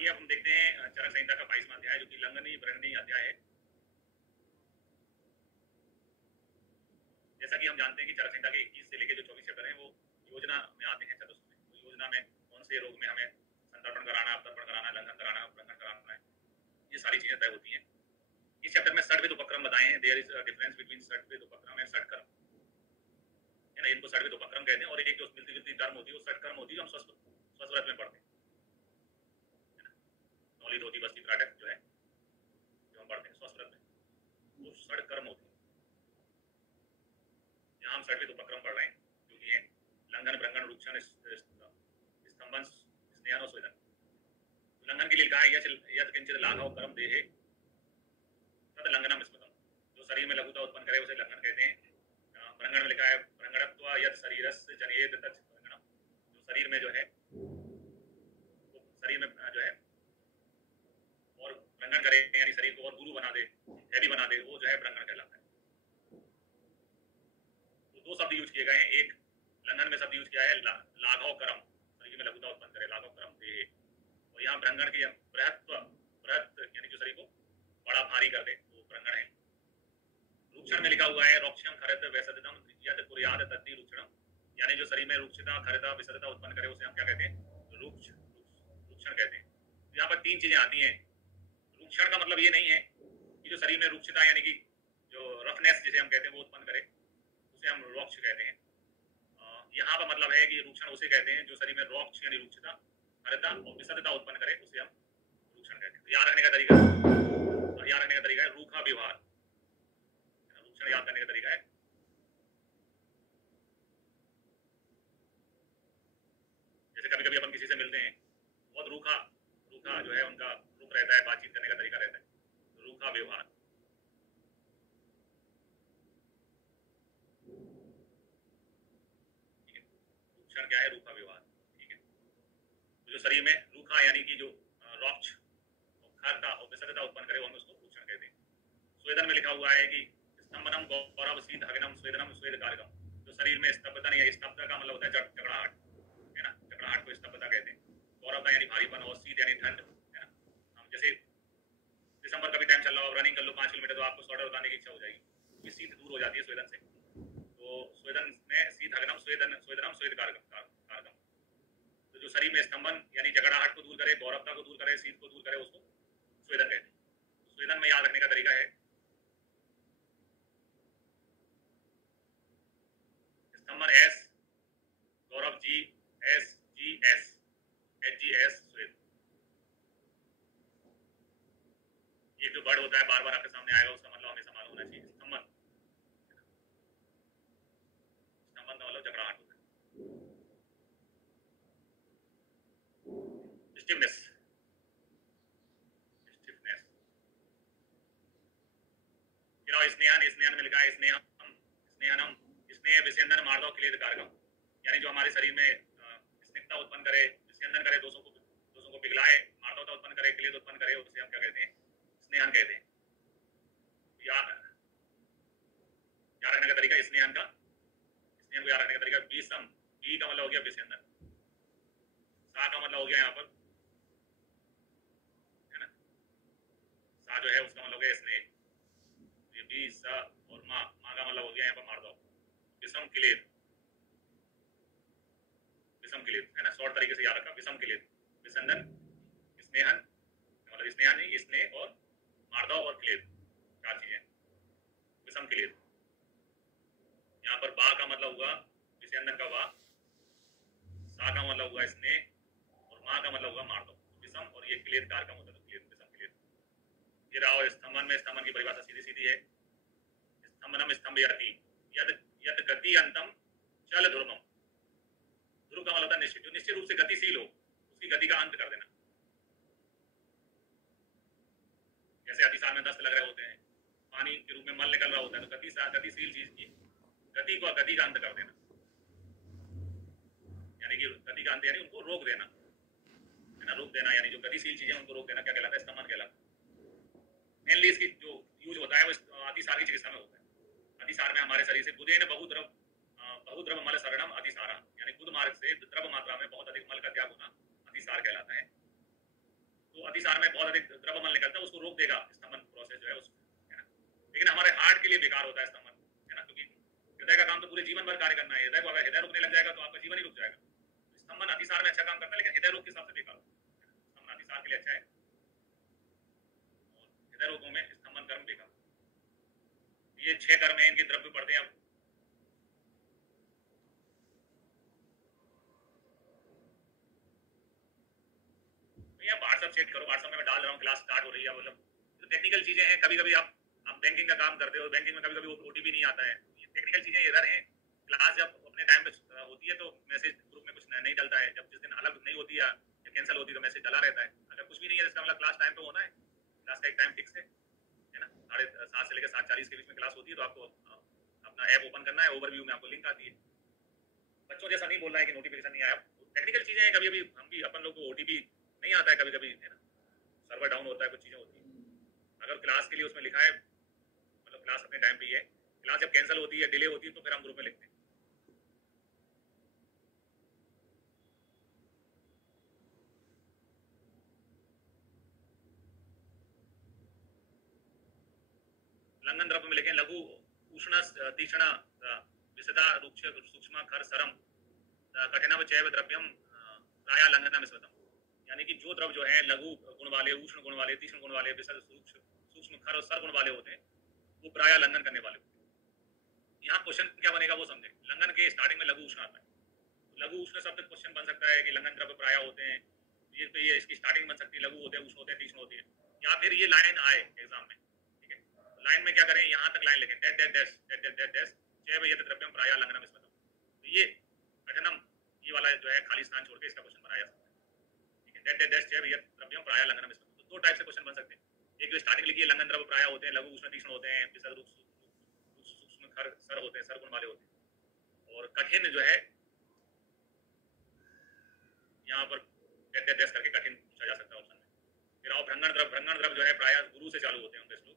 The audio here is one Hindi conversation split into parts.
आइए अब हम देखते हैं चरक संहिता का 22वां अध्याय जो कि लंघनीय वृणनीय अध्याय है। जैसा कि हम जानते हैं कि चरक संहिता के 21 से लेकर जो 24 चैप्टर हैं वो योजना में आते हैं चतुष्क में। तो योजना में कौन से रोग में हमें संतर्पण कराना, अवतर्पण कराना, लंघन कराना, उल्लंघन कराना है, ये सारी चीजें तय होती हैं। इस चैप्टर में षड्विध उपक्रम बताए हैं। There is a difference between षड्विध उपक्रम एंड षटकर्म, है ना। इनको षड्विध उपक्रम कहते हैं और एक जो मिलती जुलती टर्म होती है वो षटकर्म होती है जो हम स्वस्वरत में पढ़ते हैं, है ना। नौली धोती बस्ती त्राटक जो है जो हम पढ़ते हैं स्वस्वरत में वो षटकर्म होती है। यहाँ हम षड्विध उपक्रम पढ़ रहे हैं जो कि है लंघन, भ्रंगण, रुक्षण, स्तंभन, स्नेहन और स्वेदन। उल्लंघन के लिए लिखा है यत् किंचित लाघव कर्म देहे तद लंघनम स्मृतम, जो शरीर में लघुता उत्पन्न करे उसे लंघन कहते हैं। भ्रंगण में लिखा है भ्रंगणत्व यत् शरीरस्य जनेत तत् भ्रंगणम, जो शरीर में जो है वो शरीर में जो है और भ्रंगण करे यानी शरीर को और गुरु बना दे, हैवी बना दे, वो जो है भ्रंगण कहलाता है। तो दो शब्द यूज किए गए हैं। एक लंघन में शब्द यूज किया है लाघव कर्म, शरीर में लघुता उत्पन्न करे, लाघव कर्म देहे। और यहाँ भ्रंगण की बृहत्व, बृहत यानी जो शरीर को बड़ा भारी कर दे वो भ्रंगण है। रुक्षण में लिखा हुआ है रोक्षम खरत वैसदतम यत् कुर्यात् तद्धि रुक्षणम, यानी जो शरीर में रुक्षता, खरता, विसदता उत्पन्न करे उसे हम क्या कहते हैं? रुक्षण कहते हैं। यहाँ पर तीन चीजें आती हैं। रुक्षण का मतलब ये नहीं है कि जो शरीर में रुक्षता यानी कि जो रफनेस जिसे हम कहते हैं वो उत्पन्न करे उसे हम रोक्ष कहते हैं। यहाँ पर मतलब है कि रुक्षण उसे कहते हैं जो शरीर में रोक्ष यानी रुक्षता, खरता और विसदता उत्पन्न करे उसे हम रुक्षण कहते हैं। तो याद रखने का तरीका है रूखा व्यवहार। रुक्षण याद करने का तरीका है जैसे कभी कभी अपन किसी से मिलते हैं बहुत रूखा जो है उनका रुख रहता है, बातचीत करने का तरीका रहता है, तो रूखा व्यवहार। ठीक है, रुक्षण क्या है? रूखा व्यवहार। ठीक है, तो जो शरीर में रूखा यानी कि जो रोक्ष, खरता और विसदता उत्पन्न करे वो हम उसको रुक्षण कहते हैं। स्वेदन में लिखा हुआ है कि स्तंभनम गौरव शीत हगनम स्वेदनम स्वेद कारकम, जो शरीर में स्तब्धता नहीं है, स्तब्धता का मतलब होता है चकड़ाहट, है ना। चकड़ाहट को स्तब्धता कहते हैं। गौरवता यानी भारीपन और शीत यानी ठंड, है ना। हम जैसे दिसंबर का भी टाइम चल रहा हो, रनिंग कर लो 5 किलोमीटर तो आपको स्वेटर उतारने की इच्छा हो जाएगी, क्योंकि शीत दूर हो जाती है स्वेदन से। तो स्वेदन में शीत हगनम स्वेदनम स्वेद कारकम, तो जो शरीर में स्तंभन यानी जकड़ाहट को दूर करे, गौरवता को दूर करे, शीत को दूर करे उसको स्वेदन कहते हैं। स्वेदन में याद रखने का तरीका है स्तंभन एस, गौरव G S, G S, H G S, स्वेद। ये जो वर्ड होता है बार बार आपके सामने आएगा उसका मतलब हमेशा मालूम होना चाहिए। स्तंभन, स्तंभन का मतलब जकड़ाहट होता है। Stiffness, stiffness. स्नेहन में लिखा है स्नेहनम स्नेह विसेंदन मार्दव क्लेद कारकम, यानी जो हमारे शरीर में स्निग्धता उत्पन्न करे, विसेंदन करे, दोषों को पिघलाए, मार्दवता उत्पन्न करे, क्लेद उत्पन्न करे, उसे हम क्या कहते हैं? स्नेहन कहते हैं। याद रखने का तरीका स्नेहन को याद रखने का तरीका विषम, बी का मतलब हो गया विसेंदन, सा का मतलब हो गया यहाँ पर, है ना, सा जो है उसका मतलब हो गया स्नेह, ये बी सा और माँ का मतलब हो गया यहाँ पर मार्दव। विषम क्लेद, है ना, शॉर्ट तरीके से याद रखा। विषम क्लेद, विसंदन, स्नेहन मतलब स्नेहन नहीं, स्नेह और मार्दव और क्लेद, चार चीजें। विषम क्लेद, यहाँ पर बा का मतलब हुआ विसेंदन का वा, सा का मतलब हुआ स्नेह और माँ का मतलब हुआ मार्दव। विषम और ये क्लेद कारकम होता है, तो क्लेद, विषम क्लेद। ये रहा। स्तंभन में स्तंभन की परिभाषा सीधी सीधी है। स्तंभनम स्तंभयति यद गति अंतम चल ध्रुवम, ध्रुव का मतलब होता है निश्चित, जो निश्चित रूप से गतिशील हो उसकी गति का अंत कर देना। जैसे अतिसार में दस्त लग रहे होते हैं, पानी के रूप में मल निकल रहा होता है, तो गतिशील चीज की गति का अंत कर देना, यानी कि गति का अंत यानी उनको रोक देना, है ना। रोक देना यानी जो गतिशील चीजें उनको रोक देना क्या कहलाता है? स्तंभन कहलाता है। मेनली इसकी जो यूज होता है वो अतिसार की चिकित्सा में होता है। अतिसार में हमारे शरीर से बुधेन बहुद्रव मल शरणम अतिसारा, यानी बुध मार्ग से द्रव मात्रा में बहुत अधिक मल का त्याग होना अतिसार कहलाता है। तो तो अतिसार में बहुत अधिक द्रव्यमल निकलता है, उसको रोक देगा स्तंभन प्रोसेस जो है उसको, है ना। लेकिन हमारे हार्ट के लिए बेकार होता है स्तंभन, है ना, क्योंकि हृदय का काम तो पूरे जीवन भर कार्य करना है। हृदय को अगर हृदय रुकने लग जाएगा तो आपका जीवन ही रुक जाएगा। स्तंभन अतिसार में अच्छा काम करता है, लेकिन हृदय रोग के हिसाब से बेकार होता है। स्तंभन अतिसार के लिए अच्छा है और हृदय रोगों में स्तंभन कर्म बेकार। ये 6 कर्म है, इनके द्रव्य पढ़ते हैं। अब भैया व्हाट्सएप चेक करो, व्हाट्सएप में मैं डाल रहा हूँ, क्लास स्टार्ट हो रही है। मतलब तो टेक्निकल चीजें हैं, कभी कभी आप बैंकिंग का काम करते हो, बैंकिंग में कभी कभी ओटीपी नहीं आता है, ये टेक्निकल चीजें इधर हैं। क्लास जब अपने टाइम पे होती है तो मैसेज ग्रुप में कुछ नहीं डलता है, जब जिस दिन अलग नहीं होती है या कैंसिल होती है तो मैसेज डला रहता है। अगर कुछ भी नहीं है इसका मतलब क्लास टाइम पे होना है। क्लास का एक टाइम फिक्स है ना, 7:30 से लेकर 7:40 के बीच में क्लास होती है। तो आपको अपना ऐप ओपन करना है, ओवरव्यू में आपको लिंक आती है। बच्चों जैसा नहीं बोलना है कि नोटिफिकेशन नहीं आया। टेक्निकल चीजें हैं, कभी कभी हम भी अपन लोग को ओटीपी नहीं आता है, कभी कभी, है ना, सर्वर डाउन होता है, कुछ चीजें होती है। अगर क्लास के लिए उसमें लिखा है, मतलब क्लास अपने टाइम पे ही है, क्लास जब कैंसिल होती है, डिले होती है, तो फिर हम ग्रुप में लिखते हैं। लंघन द्रव्य में लिखें लघु उष्ण तीक्ष्ण विसदा रुक्ष सूक्ष्म खर सरम कठिनम चैव द्रव्यम प्राय लंघनम स्मृतम। यानी कि जो द्रव्य जो है लघु गुण वाले, उष्ण गुण वाले, तीक्ष्ण गुण वाले, विसद सूक्ष्म खर और सर गुण वाले होते हैं, वो प्राय लंघन करने वाले होते हैं। यहाँ क्वेश्चन क्या बनेगा वो समझे। लंघन के स्टार्टिंग में लघु उष्ण आता है, लघु उष्ण शब्द क्वेश्चन बन सकता है कि लंघन द्रव्य प्राय होते हैं, ये तो ये इसकी स्टार्टिंग बन सकती है, लघु होते हैं, उष्ण होते हैं, तीक्ष्ण होती है। या फिर ये लाइन आए एग्जाम में, ठीक है, लाइन में क्या करें, यहाँ तक लाइन लिखें dash dash dash dash dash dash dash जैव यत द्रव्यम प्राय लंघनम स्मृतम। तो ये कठिनम, ये वाला जो है खाली स्थान छोड़ के इसका क्वेश्चन बनाया जा सकता है, ठीक है। डैश डैश डैश जैव यत द्रव्यम प्राय लंघनम स्मृतम। तो 2 टाइप से क्वेश्चन बन सकते हैं। एक जो स्टार्टिंग लिखी है लंघन द्रव्य प्राय होते हैं, लघु उष्ण तीक्ष्ण होते हैं, विसद सूक्ष्म खर सर होते हैं, सर गुण वाले होते हैं। और कठिन जो है यहाँ पर डैश डैश करके कठिन पूछा जा सकता है ऑप्शन में। फिर आओ भ्रंगण द्रव्य। भ्रंगण द्रव्य जो है प्राय गुरु से चालू होते हैं, उनके श्लोक,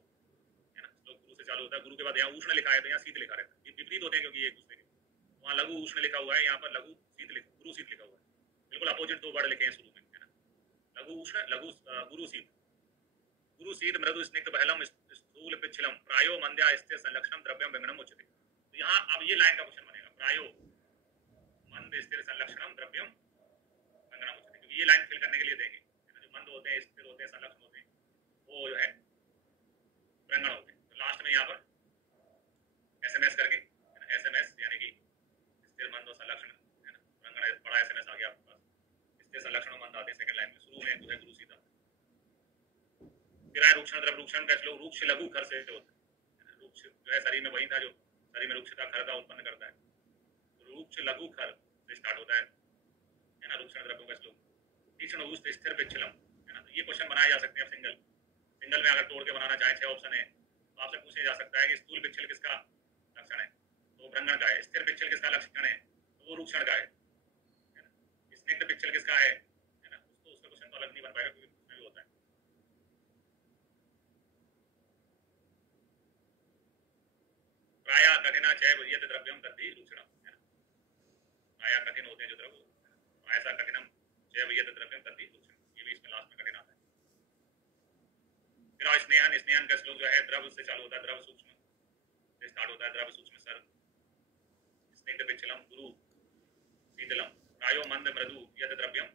है ना, श्लोक गुरु से चालू होता है। गुरु के बाद यहाँ उष्ण लिखा है तो यहाँ शीत लिखा रहता है, ये विपरीत होते हैं क्योंकि एक दूसरे के। वहाँ लघु उष्ण लिखा हुआ है, यहाँ पर लघु शीत गुरु शीत लिखा हुआ है। बिल्कुल अपोजिट 2 वर्ड लिखे हैं शुरू में, है ना, लघु उष्ण, लघु गुरु शीत। गुरु शीत मृदु स्निग्ध बहलम स्थूल पिच्छलम प्रायो मंद्या स्थिर संलक्षणम द्रव्यम व्यंगनम उच्यते। तो यहाँ अब ये लाइन का क्वेश्चन बनेगा, प्रायो मंद स्थिर संलक्षणम द्रव्यम व्यंगनम उच्यते, क्योंकि ये लाइन फिल करने के लिए देंगे, है ना, जो मंद होते हैं, स्थिर होते हैं, संलक्षण होते हैं, वो जो है व्यंगन होते हैं। तो लास्ट में यहाँ पर एसएमएस करके, एसएमएस यानी कि स्थिर मंद और संलक्षण, है ना, व्यंगन बड़ा एसएमएस आ गया आपके पास। स्थिर संलक्षण मंद आते हैं सेकंड लाइन में, शुरू में जो है गुरु सीधा। फिर आए रूक्षण द्रव्य। रूक्षण का श्लोक रूक्ष लघु खर से होता है। रूक्ष जो है शरीर में वही था जो शरीर में रूक्षता खरता उत्पन्न करता है, तो रूक्ष लघु खर से स्टार्ट होता है ना, रूक्षण द्रव्यों का श्लोक। तीक्ष्ण उष्ण स्थिर पिच्छलम, है ना। तो ये क्वेश्चन बनाए जा सकते हैं सिंगल में, अगर तोड़ के बनाना चाहे 6 ऑप्शन है तो आपसे पूछे जा सकता है कि स्थूल पिच्छल किसका लक्षण है, तो भ्रंगण का है। स्थिर पिच्छल किसका लक्षण है, तो वो रूक्षण का है ना। स्निग्ध पिच्छल किसका है ना, उसका क्वेश्चन तो अलग नहीं बन पाएगा क्योंकि उसमें भी होता है। प्राय कठिना चैव यत द्रव्यम तद्धि रूक्षणम, है ना। प्राय कठिन होते हैं जो द्रव्य, ऐसा कठिनम चैव यत द्रव्यम तद्धि रूक्षणम, ये भी इसमें लास्ट में कठिन आता है। फिर स्नेहन। स्नेहन का श्लोक जो है द्रव्य से चालू होता है, द्रव्य सूक्ष्म से स्टार्ट होता है, द्रव्य सूक्ष्म सर स्निग्ध पिच्छलम गुरु शीतलम प्रायो मंद मृदु यत द्रव्यम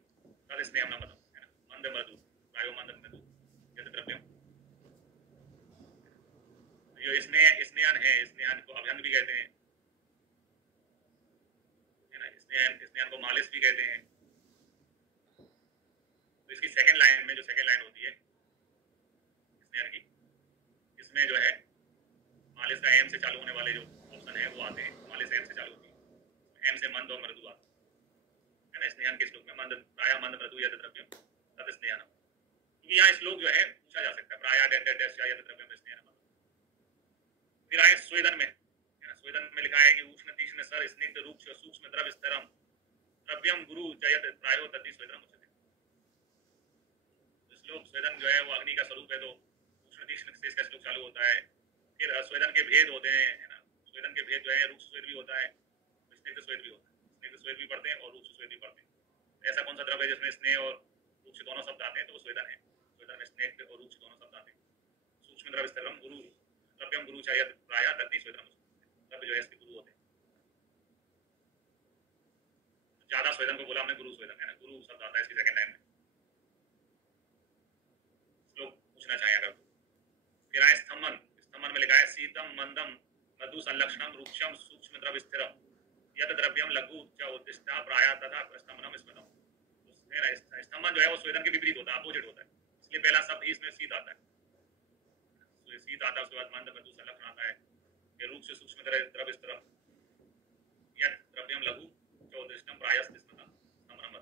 तद स्नेहम नमतम, है ना। मंद मृदु, प्रायो मंद मृदु यत द्रव्यम। जो स्नेहन है, स्नेहन को अभ्यंग भी कहते हैं, है ना। स्नेहन को मालिश भी कहते हैं। तो इसकी सेकंड लाइन में, जो सेकंड लाइन होती है स्नेहन की, इसमें जो है मालिश का एम से चालू होने वाले जो ऑप्शन है वो आते हैं। मालिश एम से चालू होती है, एम से मंद और मृदु आता है ना। स्नेहन के श्लोक में मंद प्राय मंद मृदु यत द्रव्यम तद स्नेहनम, क्योंकि यहाँ श्लोक जो है पूछा जा सकता है प्राय डैश डैश यत द्रव्यम स्नेहनम। फिर आए स्वेदन में, है ना। स्वेदन में लिखा है कि उष्ण तीक्ष्ण सर स्निग्ध रूक्ष सूक्ष्म द्रव्य स्तरम द्रव्यम गुरु जयत प्रायो तद्धि स्वेदनम उच्यते। श्लोक स्वेदन जो है वो अग्नि का स्वरूप है, तो उष्ण तीक्ष्ण से इसका श्लोक चालू होता है। फिर स्वेदन के भेद होते हैं, है ना। स्वेदन के भेद जो है रूक्ष स्वेद भी होता है, स्निग्ध स्वेद भी होता है। स्निग्ध स्वेद भी पढ़ते हैं और रूक्ष स्वेद भी पढ़ते हैं। ऐसा कौन सा द्रव्य है जिसमें स्नेह और रूक्ष दोनों शब्द आते हैं, तो वो स्वेदन है। स्वेदन में स्नेह और रूक्ष दोनों शब्द आते हैं। सूक्ष्म द्रव्य स्थिरम गुरु द्रव्यम गुरु चाहिए प्रायः दत्ति स्वेदनम, द्रव्य जो है इसके गुरु होते हैं। ज्यादा स्वेदन को बोला हमने गुरु स्वेदन है ना, गुरु शब्द आता है इसकी सेकंड लाइन में। लोग पूछना चाहें अगर तो फिर आए स्तंभन, स्तंभन में लिखा है शीतम मंदम मधु संलक्षणम रूक्षम सूक्ष्म द्रव्य स्थिरम यद द्रव्यम लघु च उद्दिष्टा प्रायः तथा स्तंभनम स्वेदम। स्तंभन जो है वो स्वेदन के विपरीत होता है, अपोजिट होता है, इसलिए पहला शब्द ही इसमें शीत आता है। शीत आता है, उसके बाद मंद मधु संलक्षण आता है, फिर रूक्ष सूक्ष्म द्रव्य स्थिरम यद द्रव्यम लघु च उद्दिष्टम प्रायः स्तंभनम स्तंभनम।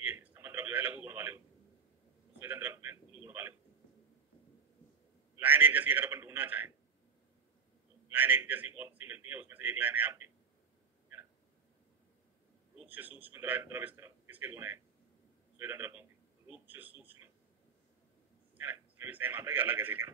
ये स्तंभन द्रव्य जो है लघु गुण वाले होते हैं, स्वेदन द्रव्य में गुरु गुण वाले होते हैं। लाइन एक जैसी अगर अपन ढूंढना चाहें तो लाइन एक जैसी बहुत सी मिलती है, उसमें से एक लाइन है आपकी, है ना, रूक्ष सूक्ष्म द्रव्य स्थिरम किसके गुण है? स्वेदन द्रव्यों के। रूक्ष सूक्ष्म है ना, इसमें भी सेम आता है कि अलग कैसे क्या?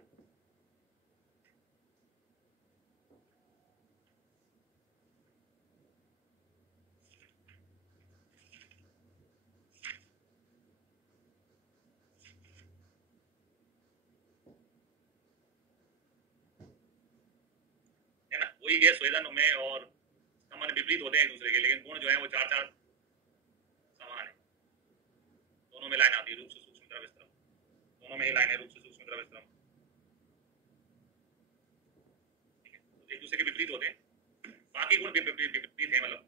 है ना, वही है स्वेदन में और स्तंभन विपरीत होते हैं एक दूसरे के, लेकिन गुण जो है वो चार चार समान है। दोनों में लाइन आती है रूक्ष सूक्ष्म द्रव्य स्थिरम, दोनों में ही लाइन है रूक्ष सूक्ष्म द्रव्य स्थिरम, ठीक है, तो एक दूसरे के विपरीत होते हैं। बाकी गुण विपरीत है, मतलब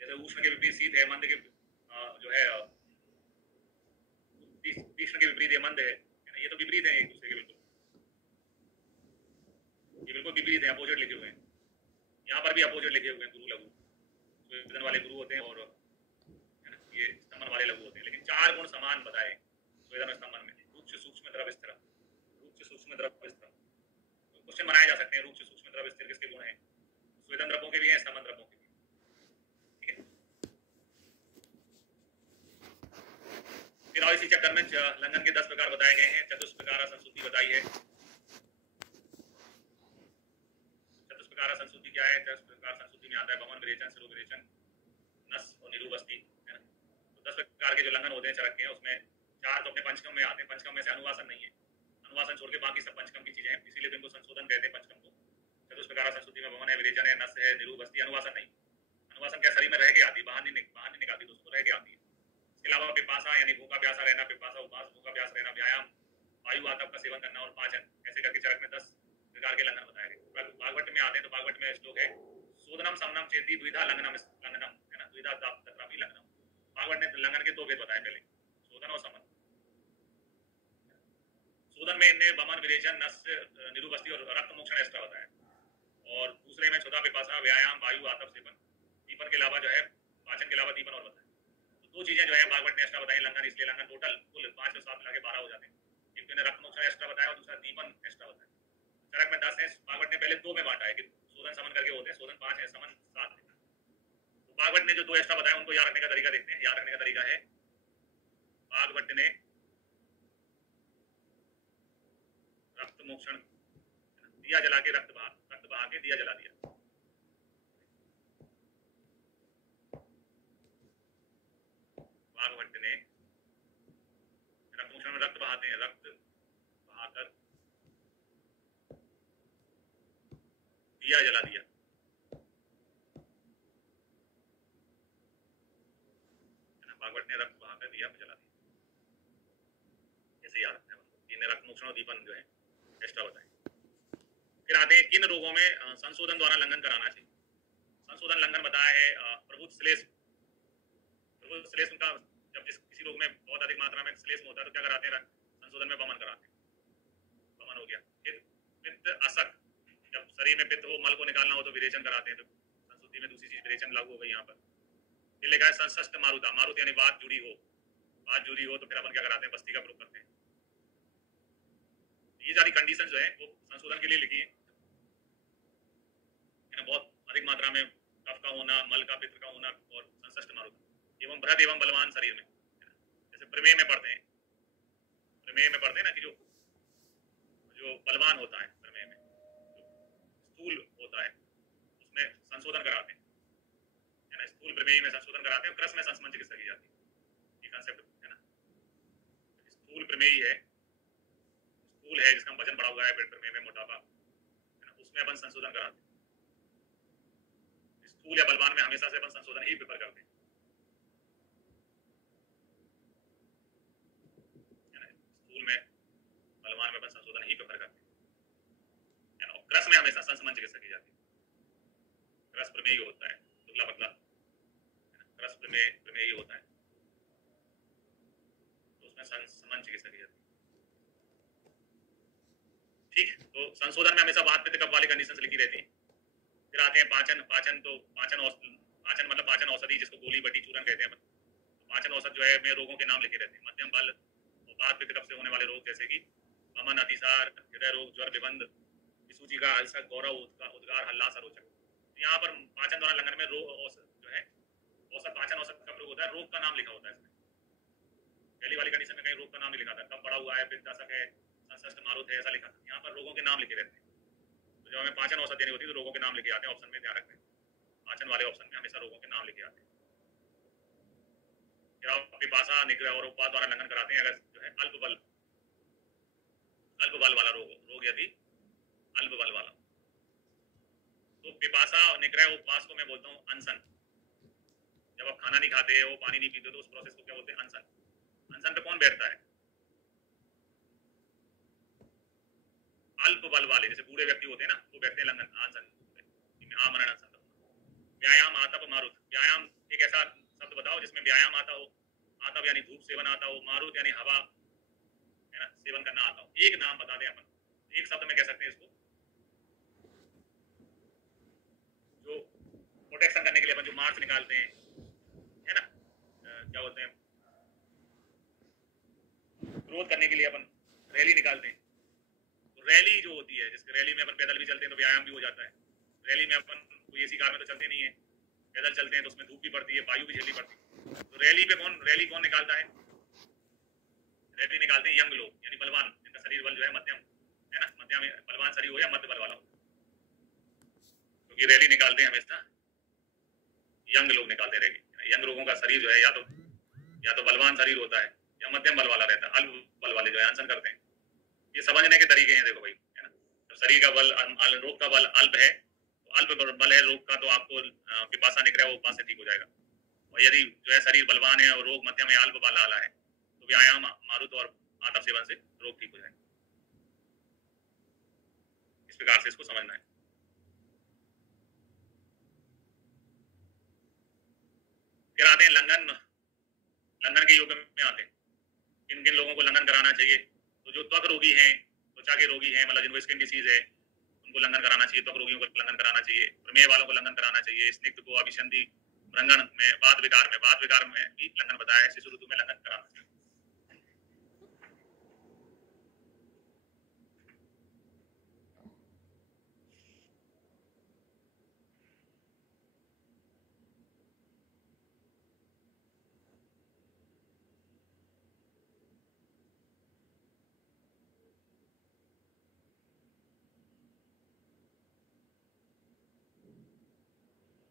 जैसे उष्ण के विपरीत शीत है, मंद के जो है तीक्ष्ण के विपरीत है मंद है ना, ये तो विपरीत है एक दूसरे के, बिल्कुल ये बिल्कुल विपरीत है, अपोजिट लिखे हुए हैं। यहाँ पर भी अपोजिट लिखे हुए हैं, गुरु लघु, स्वेदन वाले गुरु होते हैं और है ना ये स्तंभन वाले लघु होते हैं, लेकिन चार गुण समान बताए स्वेदन और स्तंभन में। रूक्ष सूक्ष्म द्रव्य स्थिरम, रूक्ष सूक्ष्म द्रव्य स्थिरम, क्वेश्चन बनाए जा सकते हैं रूक्ष सूक्ष्म द्रव्य स्थिर किसके गुण हैं? स्वेदन द्रव्यों के भी हैं, स्तंभन द्रव्यों के भी, ठीक है। फिर और इसी चैप्टर में लंघन के 10 प्रकार बताए गए हैं। चतुष्प्रकार संस्कृति बताई है। चतुष्प्रकार संस्कृति क्या है? चतुष्प्रकार संस्कृति में आता है वमन विरेचन शिरो विरेचन नस और निरूबस्ती, है ना। तो 10 प्रकार के जो लंघन होते हैं चरक के, उसमें 4 तो अपने पंचकम में आते हैं, पंचकम में से अनुवासन नहीं है, अनुवासन छोड़ के बाकी सब पंचकम की चीजें हैं, इसीलिए इनको संशोधन कहते हैं पंचकम को। चतुष्प्रकार संस्कृति में वमन है, विरेचन है, नस है, निरूबस्ती, अनुवासन नहीं। अनुवासन क्या शरीर में रह के आती है, बाहर नहीं निकालती, तो उसको रह के आती है। इसके अलावा पिपासा यानी भूखा प्यासा रहना, पिपासा उपवास, भूखा प्यास रहना, व्यायाम, वायु आतप का सेवन करना और पाचन, ऐसे करके चरक में 10 प्रकार के लंघन बताए गए। भागवत में आते हैं तो भागवत में श्लोक है सोदनम समनम चेती द्विधा लंघनम लंघनम, है ना, द्विधा तत्रापि लंघनम। भागवत ने लंघन के 2 भेद बताए, पहले सोदन और समन। सोदन में इनने वमन विरेचन नस निरूबस्ती और रक्त मोक्षण एक्स्ट्रा बताया, और दूसरे में क्षुधा पिपासा व्यायाम वायु आतप सेवन, दीपन के अलावा जो है पाचन के अलावा दीपन और बताया। तो 2 चीजें जो है भागवत ने एक्स्ट्रा बताई लंघन, इसलिए लंघन टोटल कुल 5 और 7 मिला के 12 हो जाते हैं। एक तो रक्त मोक्षण एक्स्ट्रा बताया और दूसरा दीपन एक्स्ट्रा बताया। चरक में 10 है, भागवत ने पहले 2 में बांटा है कि सोदन समन करके होते हैं, सोदन 5 है, समन 7 है। तो भागवत ने जो 2 एक्स्ट्रा बताया उनको याद रखने का तरीका देखते हैं। याद रखने का तरीका है, भागवत ने रक्त मोक्षण दिया जला के रक्त बहा के दिया जला दिया, भागवत ने रक्त मोक्षण में रक्त बहाते हैं, रक्त बहाकर दिया जला दिया, भागवत ने रक्त बहाकर दिया जला दिया, ऐसे याद रखना है। इन्हें रक्त मोक्षण और दीपन जो है एक्स्ट्रा बताए। फिर आते हैं किन रोगों में संशोधन द्वारा लंघन कराना चाहिए। संशोधन लंघन बताया है प्रभुत श्लेष, प्रभुत श्लेष उनका जब किसी रोग में बहुत अधिक मात्रा में श्लेष होता है तो क्या कराते हैं? संशोधन में वमन कराते हैं, वमन हो गया। फिर पित्त असक, जब शरीर में पित्त हो, मल को निकालना हो तो विरेचन कराते हैं, तो संस्कृति में दूसरी चीज विरेचन लागू हो गई यहाँ पर। फिर लिखा है संशस्ट मारुता, मारुत यानी बात जुड़ी हो, बात जुड़ी हो तो फिर अपन क्या कराते हैं? बस्ती का प्रयोग करते हैं। ये सारी कंडीशन जो है वो संशोधन के लिए लिखी है ना, बहुत अधिक मात्रा में कफ का होना, मल का, पित्त का होना और संशस्ट मारुता एवं बृहद एवं बलवान शरीर में। जैसे प्रमेय में पढ़ते हैं, प्रमेय में पढ़ते हैं ना कि जो बलवान होता है प्रमेय में, जो स्थूल होता है उसमें संशोधन कराते हैं, है ना। स्थूल प्रमेय में संशोधन कराते हैं, क्रस में संस्मरण चिकित्सा की जाती है, ये कांसेप्ट है ना। स्थूल प्रमेय है, स्थूल है जिसका वजन बढ़ा हुआ है, पेट प्रमेय में मोटापा है ना, उसमें अपन संशोधन कराते हैं। स्थूल या बलवान में हमेशा से अपन संशोधन ही प्रेफर करते हैं, है ना। स्थूल में बलवान में अपन संशोधन ही प्रेफर करते हैं, है ना। क्रस में हमेशा संसमन चिकित्सा की जाती है। क्रस प्रमेय होता है, दुबला पतला, है ना, क्रस प्रमेय होता है, तो उसमें संसमन चिकित्सा की जाती है। ठीक, तो संशोधन में हमेशा वात पित्त कफ वाली कंडीशंस लिखी रहती है। फिर आते हैं पाचन। पाचन मतलब पाचन औषधि, जिसको गोली बटी चूरन कहते हैं। तो पाचन औषध जो है में रोगों के नाम लिखे रहते हैं। मध्यम बल और वात पित्त कफ से होने वाले रोग जैसे कि अमन, अतिसार, हृदय रोग, ज्वर, विबंध, विसूचिका, अल्सर, गौरव, उद्गार, हल्ला, सरोचक। यहाँ पर पाचन द्वारा लंघन में रोग औषध जो है औषध, पाचन औषध का प्रयोग होता है, रोग का नाम लिखा होता है इसमें। पहली वाली कंडीशन में कहीं रोग का नाम नहीं लिखा था, कब बढ़ा हुआ है, पित्त दशक है, संश्लिष्ट मारुत है, ऐसा लिखा था। यहाँ पर रोगों के नाम लिखे रहते हैं। तो जब हमें पाचन औषध देनी होती है तो रोगों के नाम लिखे आते हैं ऑप्शन में, ध्यान रखते हैं। पाचन वाले ऑप्शन में हमेशा रोगों के नाम लिखे आते हैं। फिर आप पिपासा, निग्रह और उपवास द्वारा लंघन कराते हैं। अगर जो है अल्प बल वाला रोग यदि अल्प बल वाला, तो पिपासा और निग्रह उपवास को मैं बोलता हूँ अनशन। जब आप खाना नहीं खाते हो, पानी नहीं पीते, तो उस प्रोसेस को क्या बोलते हैं? अनशन। अनशन पे कौन बैठता है? अल्प बल वाले, जैसे बूढ़े व्यक्ति होते हैं ना, वो बैठते हैं लंघन अनशन पे, आमरण अनशन। व्यायाम, आतप, मारुत। व्यायाम एक ऐसा शब्द बताओ जिसमें व्यायाम आता हो। आतप यानी धूप सेवन आता हो, मारुत यानी हवा, है ना, सेवन करना आता हो। एक नाम बता दें अपन, एक शब्द में कह सकते हैं इसको, जो प्रोटेक्शन करने के लिए अपन जो मार्च निकालते हैं, है ना, क्या बोलते हैं, ग्रोथ करने के लिए अपन रैली निकालते हैं। तो रैली जो होती है, जिसके रैली में अपन पैदल भी चलते हैं तो व्यायाम भी हो जाता है। रैली में अपन कोई ऐसी कार में तो चलते नहीं है, पैदल चलते हैं तो उसमें धूप भी पड़ती है, वायु भी झेलनी पड़ती है। तो रैली कौन निकालता है? रैली निकालते हैं यंग लोग, यानी बलवान, जिनका शरीर बल जो है मध्यम, है ना, मध्यम बलवान शरीर हो या मध्य बल वाला हो, क्योंकि रैली निकालते हैं हमेशा यंग लोग निकालते हैं रैली। यंग लोगों का शरीर जो है या तो बलवान शरीर होता है या मध्यम बल वाला रहता है। अल्प बल वाले जो है अनशन करते हैं। ये समझने के तरीके हैं, देखो भाई, है ना। तो शरीर का बल, रोग का बल अल्प है, अल्प बल है रोग का, तो आपको पिपासा निग्रह उपवास से ठीक हो जाएगा। और यदि जो है शरीर बलवान है और रोग मध्यम है, अल्प बल वाला है, तो व्यायाम, मारुत और आतप सेवन से रोग ठीक हो जाएगा। इस प्रकार से इसको समझना है। फिर आते हैं लंघन के योग में आते हैं। किन किन लोगों को लंघन कराना चाहिए? तो जो त्वक रोगी हैं, त्वचा के रोगी हैं, मतलब जिनको स्किन डिसीज है, उनको लंघन कराना चाहिए। त्वक रोगियों को लंघन कराना चाहिए। प्रमेय वालों को लंघन कराना चाहिए। स्निग्ध को, अभिसंधि, भ्रंगण में, वात विकार में भी लंघन बताया है। शिशु ऋतु में लंघन कराना चाहिए।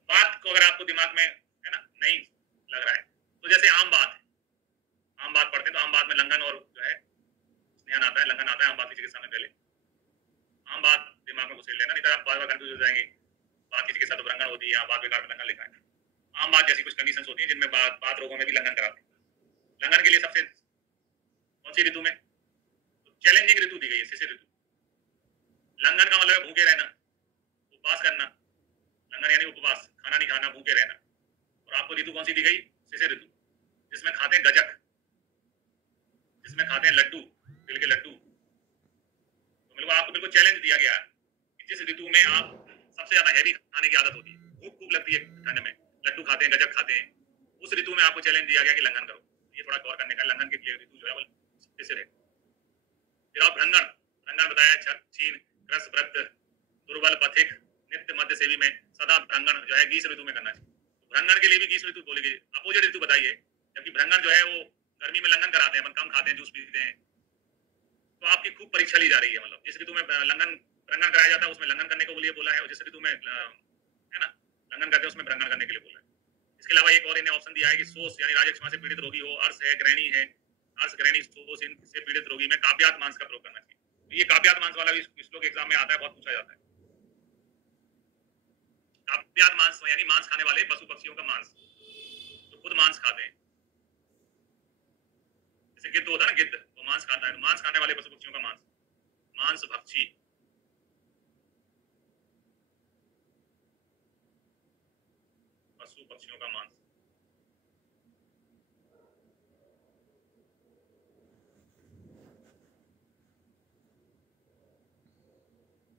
बात को अगर आपको दिमाग में, है ना, नहीं लग रहा है, तो जैसे आम बात पढ़ते हैं तो आम बात में लंघन और जो है स्नेहन आता है, लंघन आता है आम बात की चिकित्सा में। पहले आम बात दिमाग में घुसेड़ लेना, नहीं तो आप बार बार कंफ्यूज हो जाएंगे। बात की चिकित्सा तो भ्रंगण होती है, यहाँ बात विकार में लंघन लिखा है। आम बात जैसी कुछ कंडीशंस होती है जिनमें बात रोगों में भी लंघन कराते हैं। लंघन के लिए सबसे कौन सी ऋतु में? तो चैलेंजिंग ऋतु दी गई है, शिशिर ऋतु। लंघन का मतलब है भूखे रहना, उपवास करना। लंघन यानी उपवास, खाना नहीं खाना, भूखे रहना। और आपको ऋतु कौन सी दी गई? शिशिर ऋतु, जिसमें खाते हैं गजक, जिसमें खाते हैं लड्डू, तिल के लड्डू। तो बिल्कुल आपको बिल्कुल चैलेंज दिया गया है कि जिस ऋतु में आप सबसे ज्यादा हैवी खाने की आदत होती है, भूख खूब लगती है ठंड में, लड्डू खाते हैं, गजक खाते हैं, उस ऋतु में आपको चैलेंज दिया गया कि लंघन करो। ये थोड़ा गौर करने का। लंघन के लिए ऋतु जो है वो शिशिर है। फिर आप भ्रंगण बताया, छठ, छीन, क्रस, व्रत, दुर्बल, पथिक, नित्य, मध्य सेवी में सदा भ्रंगण जो है ग्रीष्म ऋतु में करना चाहिए। तो भ्रंगण के लिए भी ग्रीष्म ऋतु बोली गई। अपोजिट ऋतु बताइए, जबकि भ्रंगण जो है वो गर्मी में लंघन कराते हैं, अपन कम खाते हैं, जूस पीते हैं। तो आपकी खूब परीक्षा ली जा रही है। मतलब जिस ऋतु में भ्रंगण कराया जाता है उसमें लंघन करने को लिए बोला है, और जिस ऋतु में, है ना, लंघन करते हैं उसमें भ्रंगण करने के लिए बोला है। इसके अलावा एक और इन्हें ऑप्शन दिया है कि शोष यानी राजक्षमा से पीड़ित रोगी हो, अर्श है, ग्रहणी है, आर्स ग्रैनी सोस इनसे पीड़ित रोगी में काव्यात मांस का प्रयोग करना चाहिए। तो ये काव्यात मांस वाला भी श्लोक एग्जाम में आता है, बहुत पूछा जाता है। काव्यात मांस यानी मांस खाने वाले पशु पक्षियों का मांस, तो खुद मांस खाते हैं। जैसे गिद्ध होता है ना, गिद्ध वो मांस खाता है, तो मांस खाने वाले पशु पक्षियों का मांस, मांस भक्षी। पशु पक्षियों का मांस,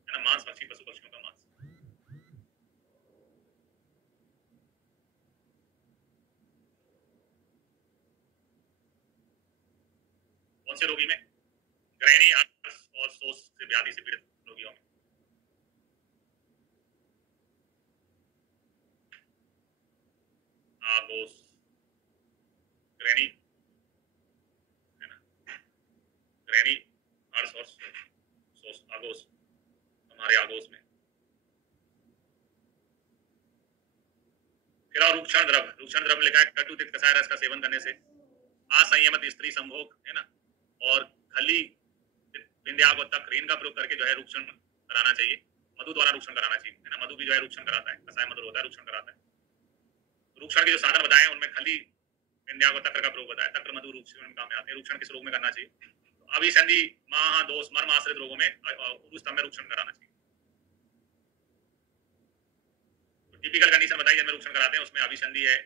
है ना, मांस भक्षी पशु पक्षियों का मांस। कौन से रोगी में? ग्रैनी आर्स और सोस से व्याधि से पीड़ित रोगियों में। आगोस, ग्रैनी है ना, ग्रैनी आर्स और सोस, आगोस, हमारे आगोस में। फिर और रूक्षण द्रव, रूक्षण द्रव लिखा है कटु तिक्त कषाय रस का सेवन करने से असंयमित स्त्री संभोग, है ना, और खली विंध्यागो तक ऋण का प्रयोग करके जो है रूक्षण कराना चाहिए। मधु द्वारा रूक्षण कराना चाहिए, है ना, मधु भी जो है रूक्षण कराता है, कषाय मधुर होता है, रूक्षण कराता है। रूक्षण के जो साधन बताए उनमें खली विंध्यागो तक्र का प्रयोग बताया, तक्र मधु रूक्षण काम में आते हैं। रूक्षण किस रोग में करना चाहिए? तो अभिसंधि महादोष मर्म आश्रित रोगों में उरुस्तम में रूक्षण कराना चाहिए। तो टिपिकल कंडीशन बताई जिनमें रूक्षण कराते हैं, उसमें अभिसंधि है,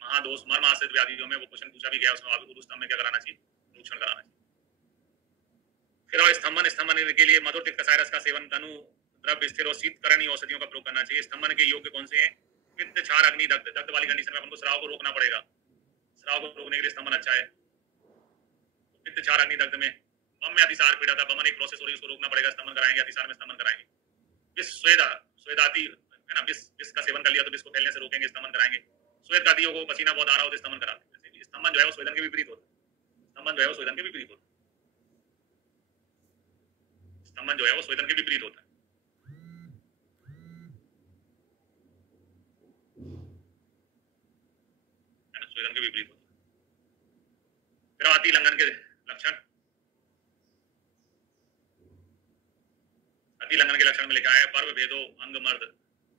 महादोष मर्म आश्रित व्याधियों में, वो क्वेश्चन पूछा भी गया, उसमें उरुस्तम में क्या कराना चाहिए? रूक्षण कराना चाहिए। फिर और स्तंभन, स्तंभन के लिए मधुर तिक्त कषाय रस का सेवन, तनु द्रव्य स्थिर और शीतकरणी औषधियों का प्रयोग करना चाहिए। स्तंभन के योग्य कौन से हैं? पित्त क्षार अग्नि दग्ध, दग्ध वाली कंडीशन में अपन को स्राव को रोकना पड़ेगा, स्राव को रोकने के लिए स्तंभन अच्छा है। पित्त क्षार अग्नि दग्ध में बम में अतिसार पीड़ा था, बमन एक प्रोसेस हो रही है, उसको रोकना पड़ेगा, स्तंभन कराएंगे, अतिसार में स्तंभन कराएंगे। विष स्वेदा, स्वेदाती है ना, विष का सेवन कर लिया तो विष को फैलने से रोकेंगे, स्तंभन कराएंगे। स्वेद गातियों को पसीना बहुत आ रहा हो तो स्तंभन कराते हैं। स्तंभन जो है वो स्वेदन के विपरीत होता है, स्तंभन जो है वो स्वेदन के विपरीत होता है, स्तंभन जो है वो स्वेदन के विपरीत होता है, स्वेदन के विपरीत होता है। फिर आती लंघन के लक्षण, अति लंघन के लक्षण में लिखा है पर्व भेदो अंग मर्द,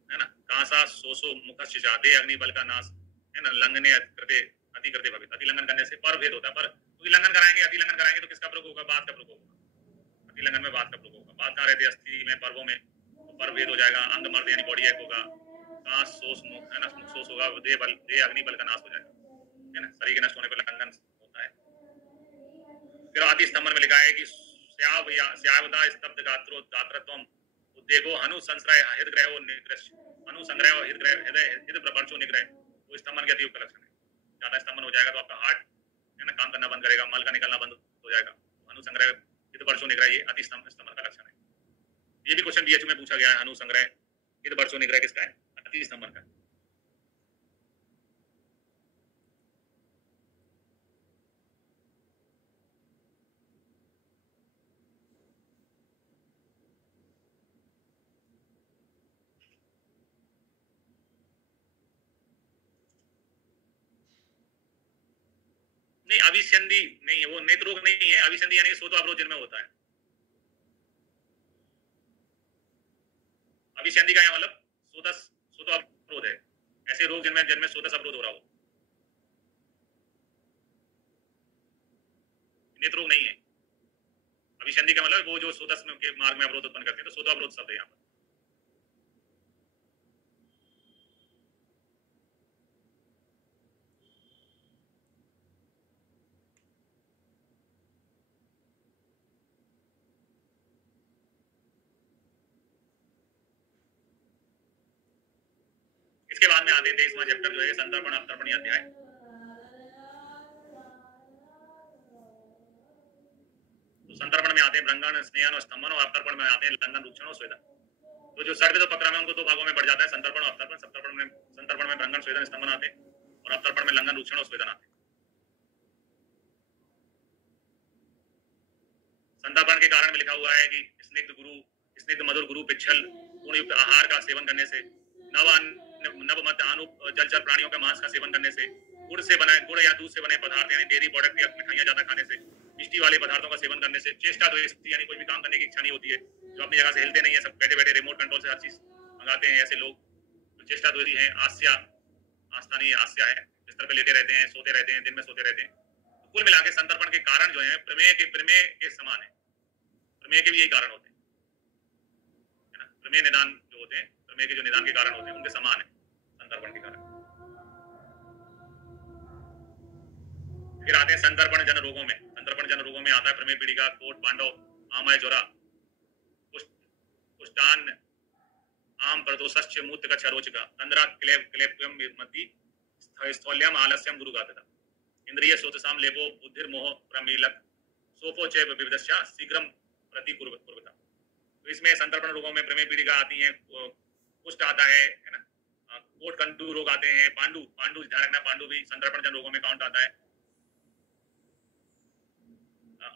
है ना, कांसा सोसो मुख शिशा दे अग्नि बल का नाश, है ना, लंघने कृते अति कृते भवित। अति लंघन करने से पर भेद होता है, पर क्योंकि लंघन कराएंगे, अति लंघन कराएंगे तो किसका प्रयोग होगा? बात का प्रयोग होगा। अति लंघन में बात का प्रयोग होगा, बात कहाँ रहती है? अस्थि में, पर्वों में, तो पर भेद हो जाएगा। अंग मर्द यानी बॉडी एक होगा, कांस सोस मुख, है ना, मुख सोस होगा, दे बल, दे अग्नि बल का नाश हो जाएगा, है ना, शरीर के नष्ट होने पर लंघन होता है। फिर आदि स्तंभन में लिखा है कि स्यावदा स्तब्ध गात्रो गात्रत्वम उद्देगो हनु संश्रय हृदग्रहो निग्रह, हनु संग्रह और हृदय हृदय प्रपर्चो निग्रह, वो स्तंभन के अतियुक्त लक्षण है। ज्यादा स्तंभन हो जाएगा तो आपका हार्ट, है ना, काम करना बंद करेगा, मल का निकलना बंद हो जाएगा। हनु संग्रह हृदय प्रपर्चो निग्रह, ये अति स्तंभन का लक्षण है। ये भी क्वेश्चन बीएचयू में पूछा गया है, हनु संग्रह हृदय प्रपर्चो निग्रह किसका है? अति स्तंभन का। नहीं, अभिसंधि नहीं है, वो नेत्र रोग नहीं है। अभिसंधि यानी सोतो अवरोध जिनमें होता है। अभिसंधि का क्या मतलब? सोतो अवरोध है, ऐसे रोग जिनमें जिनमें सोतस अवरोध हो रहा हो। नेत्र रोग नहीं है। अभिसंधि का मतलब वो जो सोतस में के मार्ग में अवरोध उत्पन्न करते हैं, तो सोतो अवरोध शब्द है यहाँ पर। इसके बाद में आते हैं 23वां चैप्टर जो है संतर्पण अवतर्पणी अध्याय। तो संतर्पण में आते हैं भ्रंगण, स्नेहन और स्तंभन, और अवतर्पण में आते हैं लंघन, रूक्षण और स्वेदन। तो जो सर्व तो पक्रम है उनको दो भागों में बढ़ जाता है, संतर्पण और अवतर्पण। संतर्पण में भ्रंगण, स्वेदन, स्तंभन आते हैं, और अवतर्पण में लंघन, रूक्षण और स्वेदन आते हैं। संतर्पण के कारण में लिखा हुआ है कि स्निग्ध मधुर गुरु पिच्छल गुणयुक्त आहार का सेवन करने से नवमत अनुप जलचर प्राणियों के मांस का सेवन करने से, गुड़ या दूध से बने पदार्थ यानी डेयरी प्रोडक्ट या मिठाइयां ज्यादा खाने से, मिष्टी वाले पदार्थों का सेवन करने से, चेष्टा द्वेष यानी कोई भी काम करने की इच्छा नहीं होती है, जो अपनी जगह से हिलते नहीं है, सब बैठे बैठे रिमोट कंट्रोल से हर चीज मंगाते हैं, ऐसे लोग तो चेष्टा द्वेषी हैं। आस्या, आस्था नहीं आस्या है, बिस्तर पे लेटे रहते हैं, सोते रहते हैं, दिन में सोते रहते हैं। तो कुल मिलाकर संतर्पण के कारण जो है प्रमेय के समान है, प्रमेय के भी यही कारण होते हैं, है ना। प्रमेय निदान जो होते हैं, प्रमेय के जो निदान के कारण होते हैं उनके समान है संतर्पण के कारण। फिर आते हैं संतर्पण जन रोगों में। संतर्पण जन रोगों में आता है प्रमेय पीड़िका, कोट, पांडव, आमय, ज्वरा, कुष्ठान, आम, प्रदोषश्च, मूत्रकच्छ, अरोचका, तंद्रा, क्लेप्यम, मति, स्थौल्यम, आलस्यम, गुरुघातता, इंद्रिय सोतसाम, लेपो, बुद्धिर्मोह, प्रमीलक, सोपो च विविधस्या, शीघ्रम प्रतिकुर्वता। तो इसमें संतर्पण रोगों में प्रमेय पीड़िका आती है, कुष्ठ आता है ना, कोट, कंटू रोग आते हैं, पांडु ध्यान रखना, पांडु भी संतर्पण जन रोगों में काउंट आता है।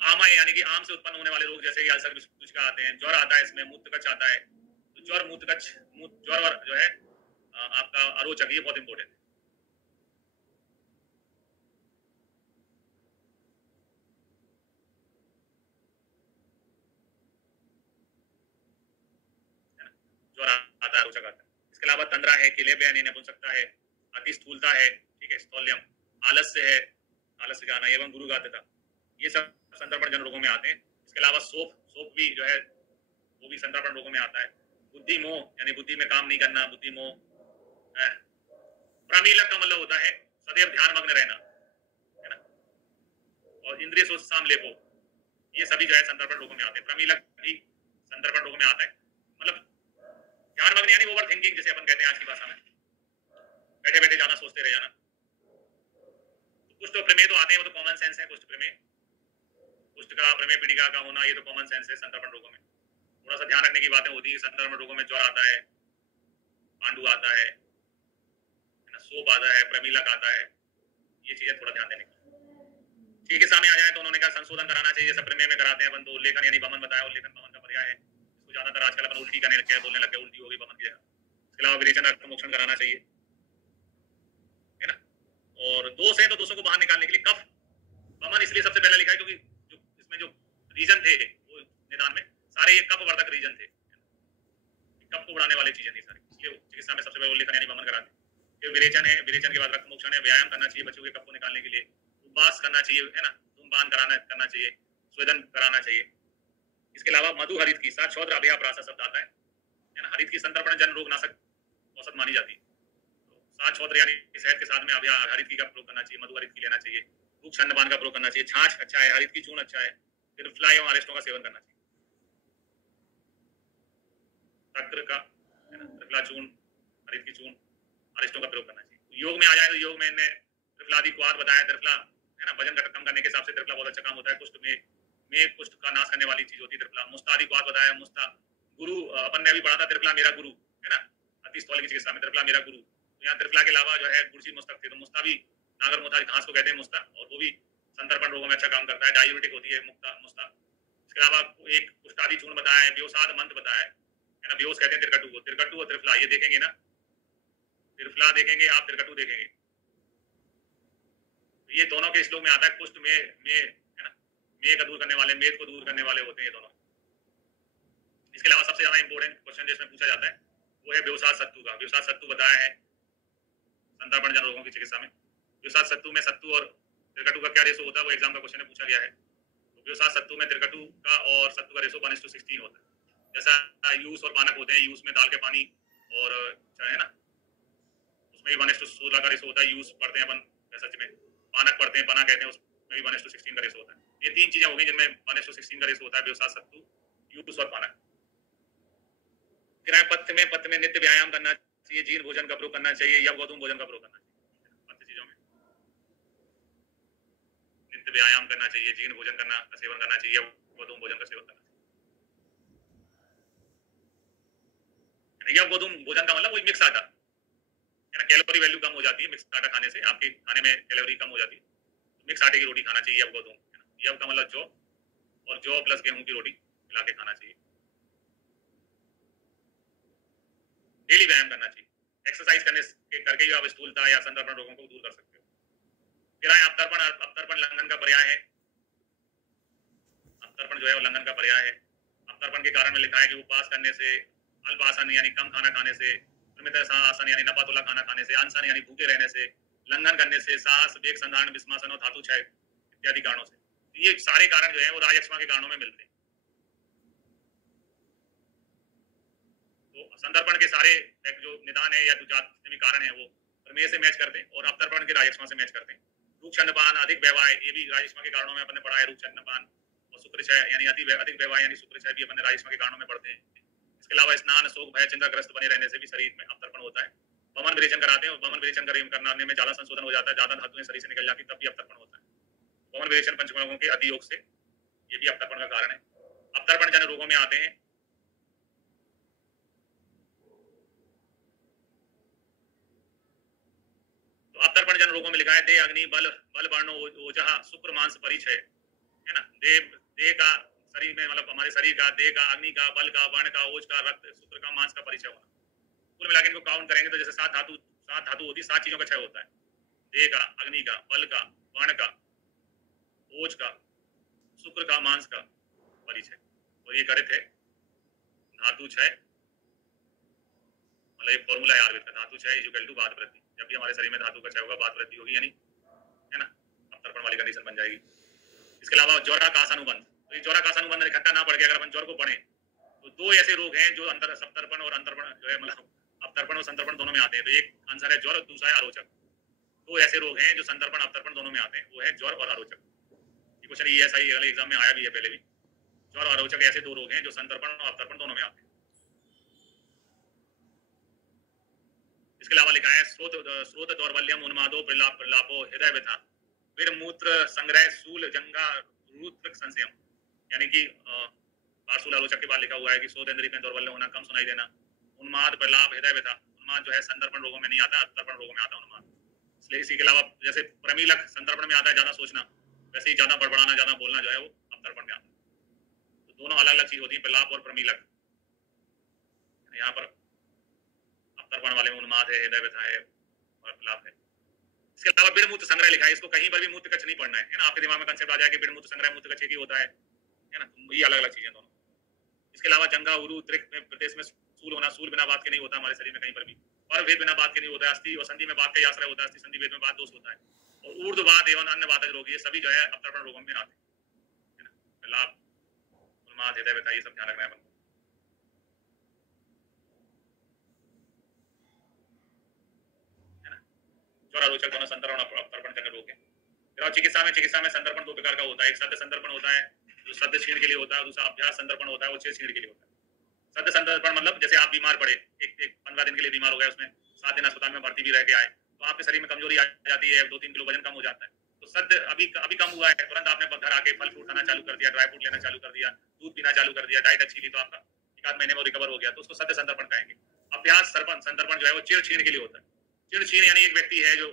आमय यानी कि आम से उत्पन्न होने वाले रोग जैसे कि अल्सर, विषुका आते हैं। ज्वर आता है इसमें, मूत्रकच्छ आता है, तो ज्वर, मूत्रकच्छ, ज्वर जो है आपका अरोचक, ये बहुत इंपॉर्टेंट है। ज्वर आता है, अरोचक आता है। इसके अलावा तंद्रा है, किलेब यानी नपुंसकता है, अति स्थूलता है, ठीक है, स्थौल्यम, आलस्य है, आलस्य का आना, एवं गुरुघातता, ये सब संतर्पण जन रोगों में आते हैं। इसके अलावा सोप भी जो है वो भी संतर्पण रोगों में आता है। बुद्धि मोह यानी बुद्धि में काम नहीं करना, बुद्धि मोह। प्रमीलक का मतलब होता है सदैव ध्यान मग्न रहना, है ना। और इंद्रिय सोत्साम लेपो, ये सभी जो है संतर्पण रोगों में आते हैं। प्रमीलक भी संतर्पण रोगों में आता है, मतलब ध्यान मग्न यानी ओवर थिंकिंग जैसे अपन कहते हैं आज की भाषा में, बैठे बैठे ज्यादा सोचते रह जाना। तो कुछ तो प्रमेय तो आते हैं, वो तो कॉमन सेंस है। कुष्ठ का, प्रमेय पीड़िका का होना, ये तो कॉमन सेंस है संतर्पण रोगों में। थोड़ा सा ध्यान रखने की बातें होती है। संतर्पण रोगों में ज्वर आता है, पांडु आता है ना, सोप आता है, प्रमीलक आता है, ये चीजें थोड़ा ध्यान देने की। ठीक है, सामने आ जाए तो उन्होंने कहा संशोधन कराना चाहिए, जैसे प्रमेय में कराते हैं अपन, तो उल्लेखन यानी वमन बताया, उल्लेखन वमन का पर्याय है। इसको ज्यादातर आजकल अपन उल्टी करने लगे, बोलने लगे उल्टी हो गई वमन की जगह। इसके अलावा विरेचन, रक्तमोक्षण कराना चाहिए, है ना। और दोष है तो दोषों को बाहर निकालने के लिए कफ, वमन इसलिए सबसे पहले लिखा है क्योंकि जो इसमें जो रीजन थे वो निदान में सारे ये कफ वर्धक रीजन थे, कफ को बढ़ाने वाली चीजें थी सारी, इसलिए चिकित्सा में सबसे पहले उल्लेखन यानी वमन कराते हैं। फिर विरेचन है, विरेचन के बाद रक्तमोक्षण है, व्यायाम करना चाहिए बच्चों के कफ को निकालने के लिए, उपवास करना चाहिए, है ना, धूमपान करना चाहिए, स्वेदन कराना चाहिए। इसके अलावा मधु हरित की, साथ छौद्र अभया प्रासा शब्द आता है ना, हरित की संतर्पण जन रोग नाशक औषध मानी जाती है। तो साथ छौद्र यानी शहद के साथ में अभया हरित की का प्रयोग करना चाहिए, मधु हरित की लेना चाहिए, रूप छंदपान का प्रयोग करना चाहिए, छाछ अच्छा है, हरित की चूर्ण अच्छा है, फिर फ्लाई एवं अरिस्टों का सेवन करना चाहिए, तक्र का, है ना, त्रिफला चूर्ण, हरित की चूर्ण, अरिस्टों का प्रयोग करना चाहिए। योग में आ जाए तो योग में इन्हें त्रिफलादि क्वाद बताया, त्रिफला, है ना, वजन कम करने के हिसाब से त्रिफला बहुत अच्छा काम होता है। कुष्ठ में कुष्ठ का नाश करने वाली चीज होती है त्रिफला। मुस्तादि क्वाद बताया, मुस्ता, गुरु अपन ने अभी पढ़ा था, त्रिफला मेरा गुरु, है ना, अति स्थौल्य की चिकित्सा में त्रिफला मेरा गुरु। तो यहाँ त्रिफला के अलावा जो है गुड़सी मुस्तक थे, तो मुस्ता भी नागर मुता घास को कहते हैं मुस्ता, और वो भी संतर्पण रोगों में अच्छा काम करता है, डायूरेटिक होती है मुस्ता। इसके अलावा एक कुष्ठादि चूर्ण बताया है, व्योसाद मंत्र बताया है ना, व्योस कहते हैं तिरकटू को, तिरकटू और त्रिफला ये देखेंगे ना, त्रिफला देखेंगे आप, तिरकटू देखेंगे, ये दोनों के श्लोक में आता है। कुष्ठ में है ना, मेह का दूर करने वाले, मेद को दूर करने वाले होते हैं ये दोनों। इसके अलावा सबसे ज्यादा इंपॉर्टेंट क्वेश्चन जिसमें पूछा जाता है वो है व्योसाद सत्तू का। व्योसाद सत्तू बताया है संतर्पण जन रोगों की चिकित्सा में। व्योसाद सत्तू में सत्तू और त्रिकटू का क्या रेशो होता है, वो एग्जाम का क्वेश्चन में पूछा गया है। तो व्योसाद सत्तू में त्रिकटू का और सत्तू का रेशो 1:16 होता है। जैसा यूस और पानक होते हैं, यूस में दाल के पानी और है ना, उसमें भी 1:16 का रेशो होता है। यूस पढ़ते हैं अपन सच में, पानक पढ़ते हैं, पना कहते हैं, उसमें भी 1:16 का रेशो होता है। ये तीन चीजें हो गई जिनमें 1:16 का रेशो होता है, व्योसाद सत्तू, यूस और पानक। पत्थ में नित्य व्यायाम करना चाहिए, जीर्ण भोजन का प्रयोग करना चाहिए, या गोधूम भोजन का प्रयोग करना चाहिए। पत्थ चीजों में नित्य व्यायाम करना चाहिए, जीर्ण भोजन का सेवन करना चाहिए, या गोधूम भोजन का सेवन करना चाहिए। या गोधूम भोजन का मतलब वही मिक्स आटा, है ना, कैलोरी वैल्यू कम हो जाती है मिक्स आटा खाने से, आपके खाने में कैलोरी कम हो जाती है। मिक्स आटे की रोटी खाना चाहिए, यव गोधूम, है ना, यव का मतलब जौ, और जौ प्लस गेहूं की रोटी मिला के खाना चाहिए। डेली व्यायाम करना चाहिए, एक्सरसाइज करके ही आप स्थूलता या संदर्पण रोगों को दूर कर सकते हो। फिर आए अवतर्पण। अवतर्पण लंघन का पर्याय है। अवतर्पण जो है वो लंघन का पर्याय है। अवतर्पण के कारण में लिखा है कि उपवास करने से, अल्प आसन यानी कम खाना खाने से, आसन यानी नपातुला खाना खाने से, अनशन यानी भूखे रहने से, लंघन करने से, साहस, वेग संधारण, विस्मासन और धातु क्षय इत्यादि कारणों से। ये सारे कारण जो है वो राजयक्ष्मा के कारणों में मिलते हैं। तो संदर्पण के सारे जो निदान है या जितने भी कारण है वो प्रमेय से मैच करते हैं और अवतर्पण के राजयक्ष्मा से मैच करते हैं। रूक्षन्नपान, अधिक व्यवाय, ये भी राजयक्ष्मा के कारणों में अपने पढ़ा है। रूक्षन्नपान और शुक्रक्षय यानी अधिक व्यवाय यानी शुक्रक्षय भी अपने राजयक्ष्मा के कारणों में पढ़ते हैं। इसके अलावा स्नान, शोक, भय, चिंताग्रस्त बने रहने से भी शरीर में अवतर्पण होता है। वमन विरेचन कराते हैं और वमन विरेचन करने में ज्यादा संशोधन हो जाता है, ज्यादा धातुएं शरीर से निकल जाती है, तब भी अवतर्पण होता है। वमन विरेचन पंचकर्मों के अधियोग से ये भी अवतर्पण का कारण है। अवतर्पण जन रोगों में आते हैं तो अवतर्पण जन रोगों में लिखा है देह, अग्नि, बल वर्ण, ओजः, शुक्र, मांस, परिचय है ना। देह का शरीर में मतलब हमारे शरीर का, देह का, अग्नि का, बल का, वर्ण का, ओज का, रक्त, शुक्र का, मांस का परिचय होना। कुल मिलाकर इनको काउंट करेंगे तो जैसे सात धातु होती है, 7 चीजों का क्षय होता है। देह का, अग्नि का, बल का, वर्ण का, ओज का, शुक्र का, मांस का परिचय। तो ये गणित है धातु क्षय, मतलब एक फॉर्मूला है आयुर्वेद का, धातु क्षय इक्वल टू बात वृद्धि। जब भी हमारे शरीर में धातु का क्षय होगा, बात वृद्धि होगी, यानी है ना अवतर्पण वाली कंडीशन बन जाएगी। इसके अलावा ज्वरा का अनुबंध, तो ये ज्वरा का अनुबंध इकट्ठा ना पड़ गया, अगर अपन ज्वर को पढ़े तो 2 ऐसे रोग हैं जो अंतर सप्तर्पण और अंतर्पण जो है मतलब अवतर्पण और संतर्पण दोनों में आते हैं। तो एक आंसर है ज्वर और दूसरा है अरोचक। 2 ऐसे रोग हैं जो संतर्पण अवतर्पण दोनों में आते हैं, वो है ज्वर और अरोचक। ये क्वेश्चन ESI वाले एग्जाम में आया भी है पहले भी। ज्वर और अरोचक ऐसे 2 रोग हैं जो संतर्पण और अवतर्पण दोनों में आते हैं। इसके अलावा लिखा है स्रोत दौर्बल्यम, उन्मादो, प्रलापो, हृदय व्यथा, फिर मूत्र संग्रह, सूल, जंगा, रुद्र संशयम, यानी कि पार्श्व आलोचक के बाद लिखा हुआ है कि स्रोत इंद्रिय में दौर्बल्य होना, कम सुनाई देना, उन्माद, प्रलाप, हृदय व्यथा। उन्माद जो है संदर्पण रोगों में नहीं आता, अवतर्पण रोगों में आता है उन्माद। इसलिए इसी के अलावा जैसे प्रमीलक संदर्पण में आता है ज्यादा सोचना, वैसे ही ज्यादा बड़बड़ाना, ज्यादा बोलना जो है वो अवतर्पण में आता है। तो दोनों अलग अलग चीज होती है, प्रलाप और प्रमीलक। यहाँ पर अवतर्पण वाले में उन्माद है, हृदय व्यथा है और प्रलाप है। इसके अलावा बिड़ मूत्र संग्रह लिखा है, इसको कहीं पर भी मूत्र कच्छ नहीं पढ़ना है ना। आपके दिमाग में कंसेप्ट आ जाए कि बिड़ मूत्र संग्रह मूत्र कच्छ ही होता है ना। तो ये अलग अलग चीजें दोनों। इसके अलावा जंगा, उरु, त्रिक में प्रदेश में सूल होना, सूल बिना बात के नहीं होता हमारे शरीर में कहीं पर भी, पर भेद बिना बात के नहीं होता है। अस्थि और संधि में बात का ही आश्रय होता है, अस्थि संधि भेद में बात दोष होता है। और ऊर्ध्ववात एवं अन्य वातज रोग ये सभी जो है अवतर्पण रोगों में आते हैं, है ना। प्रलाप, उन्माद, हृदय व्यथा, ये सब ध्यान रखना है। आलोचक दोनों संदर्पण अवतर्पण जन्य रोग है। चिकित्सा में संदर्पण 2 प्रकार का होता है। एक सद्य संदर्पण होता है जो सद्य क्षीण के लिए होता है, दूसरा अभ्यास संदर्पण होता है वो क्षीण के लिए होता है। सद्य संदर्पण मतलब जैसे आप बीमार पड़े, एक 15 दिन के लिए बीमार हो गए, उसमें 7 दिन अस्पताल में भर्ती भी रह के आए, तो आपके शरीर में कमजोरी आ जाती है, 2-3 किलो वजन कम हो जाता है। तो सद्य अभी कम हुआ है, तुरंत आपने घर आके फल फ्रूट खाना चालू कर दिया, ड्राई फ्रूट लेना चालू कर दिया, दूध पीना चालू कर दिया, डाइट अच्छी ली, तो आपका 1-8 महीने में रिकवर हो गया, तो उसको सद्य संदर्पण कहेंगे। अभ्यास संदर्पण जो है वो चिड़ क्षीण के लिए होता है। चिड़ क्षीण यानी एक व्यक्ति है जो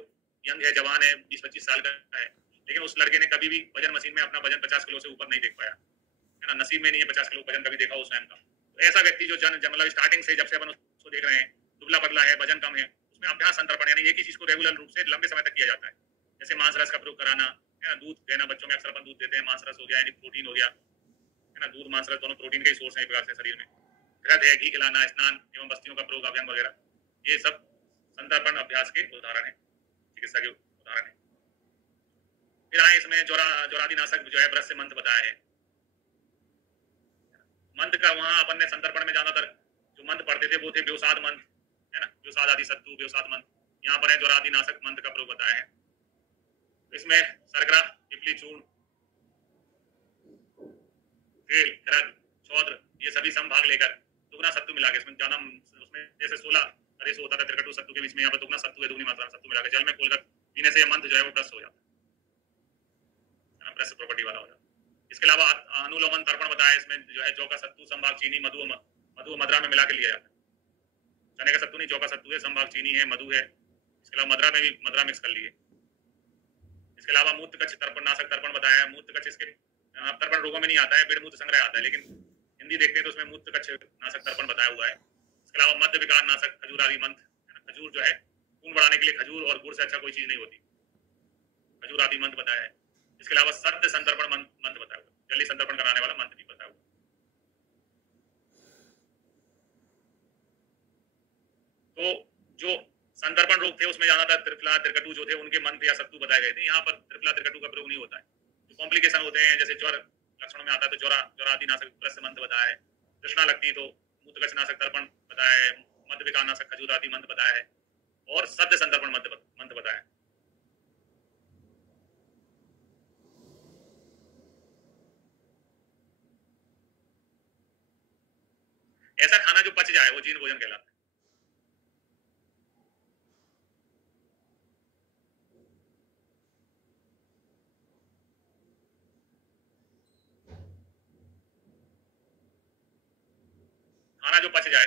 यंग है, जवान है, 20-25 साल का है, लेकिन उस लड़के ने कभी भी वजन मशीन में अपना वजन 50 किलो से ऊपर नहीं देख पाया, है ना। नसीब में नहीं है 50 किलो वजन कभी देखा हो स्वयं का। तो ऐसा व्यक्ति जो मतलब स्टार्टिंग से जब से अपन उसको देख रहे हैं, दुबला पतला है, वजन कम है, उसमें अभ्यास संतर्पण यानी एक ही चीज को रेगुलर रूप से लंबे समय तक किया जाता है। जैसे मांस रस का प्रयोग कराना, है ना, दूध देना, बच्चों में अक्सर अपन दूध देते हैं, मांस रस हो गया यानी प्रोटीन हो गया, है ना। दूध, मांस रस दोनों प्रोटीन के सोर्स है प्रकार से शरीर में। घृत है, घी खिलाना, स्नान एवं बस्तियों का प्रयोग, अभ्यंग वगैरह, ये सब संतर्पण अभ्यास के उदाहरण है, चिकित्सा के उदाहरण है। फिर आए इसमें ज्वरादिनाशक जो है ब्रश से मंत्र बताया है। मंत्र का वहां अपन ने संतर्पण में ज्यादातर जो मंत्र पढ़ते थे वो थे व्योसाद मंत्र, है ना, व्योसाद आदि सत्तु, व्योसाद मंत्र। यहाँ पर है ज्वरादिनाशक मंत्र का प्रयोग बताया है। इसमें सरकरा, पिपली चूर्ण, तेल, खरग, चौद्र, ये सभी संभाग लेकर दुगना सत्तु मिला के, इसमें ज्यादा, उसमें जैसे 16 रेशो होता था त्रिकटु सत्तु के बीच में, यहाँ पर दुगना सत्तु है, दुगनी मात्रा में सत्तु मिलाकर जल में खोलकर पीने से मंत्र जो है वो ब्रश हो जाता है, ब्रश प्रॉपर्टी वाला हो जाता है। इसके अलावा अनुलोमन तर्पण बताया, इसमें जो है जौ का सत्तु, संभाग चीनी, मधु मदरा में मिला के लिया जाता है। चने का सत्तु नहीं, जौ का सत्तु है, संभाग चीनी है, मधु है, इसके अलावा मदरा में भी मदरा मिक्स कर लिए। इसके अलावा मूत्र कच्छ तर्पण नाशक तर्पण बताया है। मूत्र कच्छ इसके तर्पण रोगों में नहीं आता है, बिड़ मूत्र संग्रह आता है, लेकिन हिंदी देखते हैं तो उसमें मूत्र कच्छ नाशक तर्पण बताया हुआ है। इसके अलावा मध्य विकार नाशक खजूर आदि मंत्र, खजूर जो है खून बढ़ाने के लिए खजूर और गुड़ से अच्छा कोई चीज नहीं होती। खजूर आदि मंत्र बताया है। इसके अलावा सत्य संतर्पण मंत्र बताया हुआ, जल्दी संतर्पण कराने वाला मंत्र भी बताया हुआ। तो जो संतर्पण रोग थे उसमें ज्यादातर त्रिफला त्रिकटु जो थे उनके मंत्र या सत्तू बताए गए थे। यहाँ पर त्रिफला त्रिकटु का प्रयोग नहीं होता है। जो कॉम्प्लिकेशन होते हैं जैसे ज्वर लक्षणों में आता है तो ज्वरादिनाशक प्रस्य मंत्र बताया है, तृष्णा लगती तो मूत्रकशनाशक तर्पण बताया है, मध्य विकारनाशक खजूर आदि मंत्र बताया है और सद्य संतर्पण मंत्र बताया है। ऐसा खाना जो पच जाए वो जीर्ण भोजन कहलाता है। खाना जो पच जाए,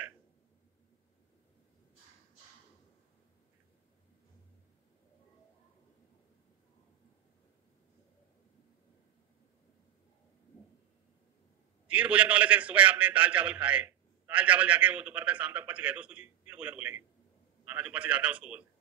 जीर्ण भोजन का मतलब से सुबह आपने दाल चावल खाए, दाल चावल जाके वो दोपहर तक शाम तक पच गए तो उसको जीर्ण भोजन बोलेंगे। खाना जो पच जाता है उसको बोलते हैं।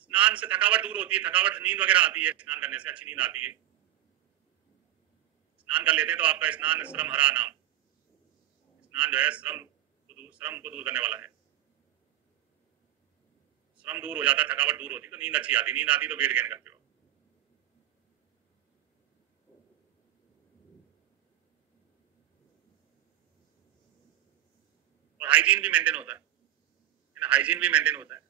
स्नान से थकावट दूर होती है, थकावट नींद वगैरह आती है, स्नान करने से अच्छी नींद आती है। स्नान कर लेते हैं तो आपका स्नान श्रम हरा नाम, स्नान जो है श्रम को दूर करने वाला है। श्रम दूर हो जाता है, थकावट दूर होती तो नींद अच्छी आती, नींद आती तो वेट गेन करते हो। और हाइजीन भी मेंटेन होता है ना, हाइजीन भी मेंटेन होता है।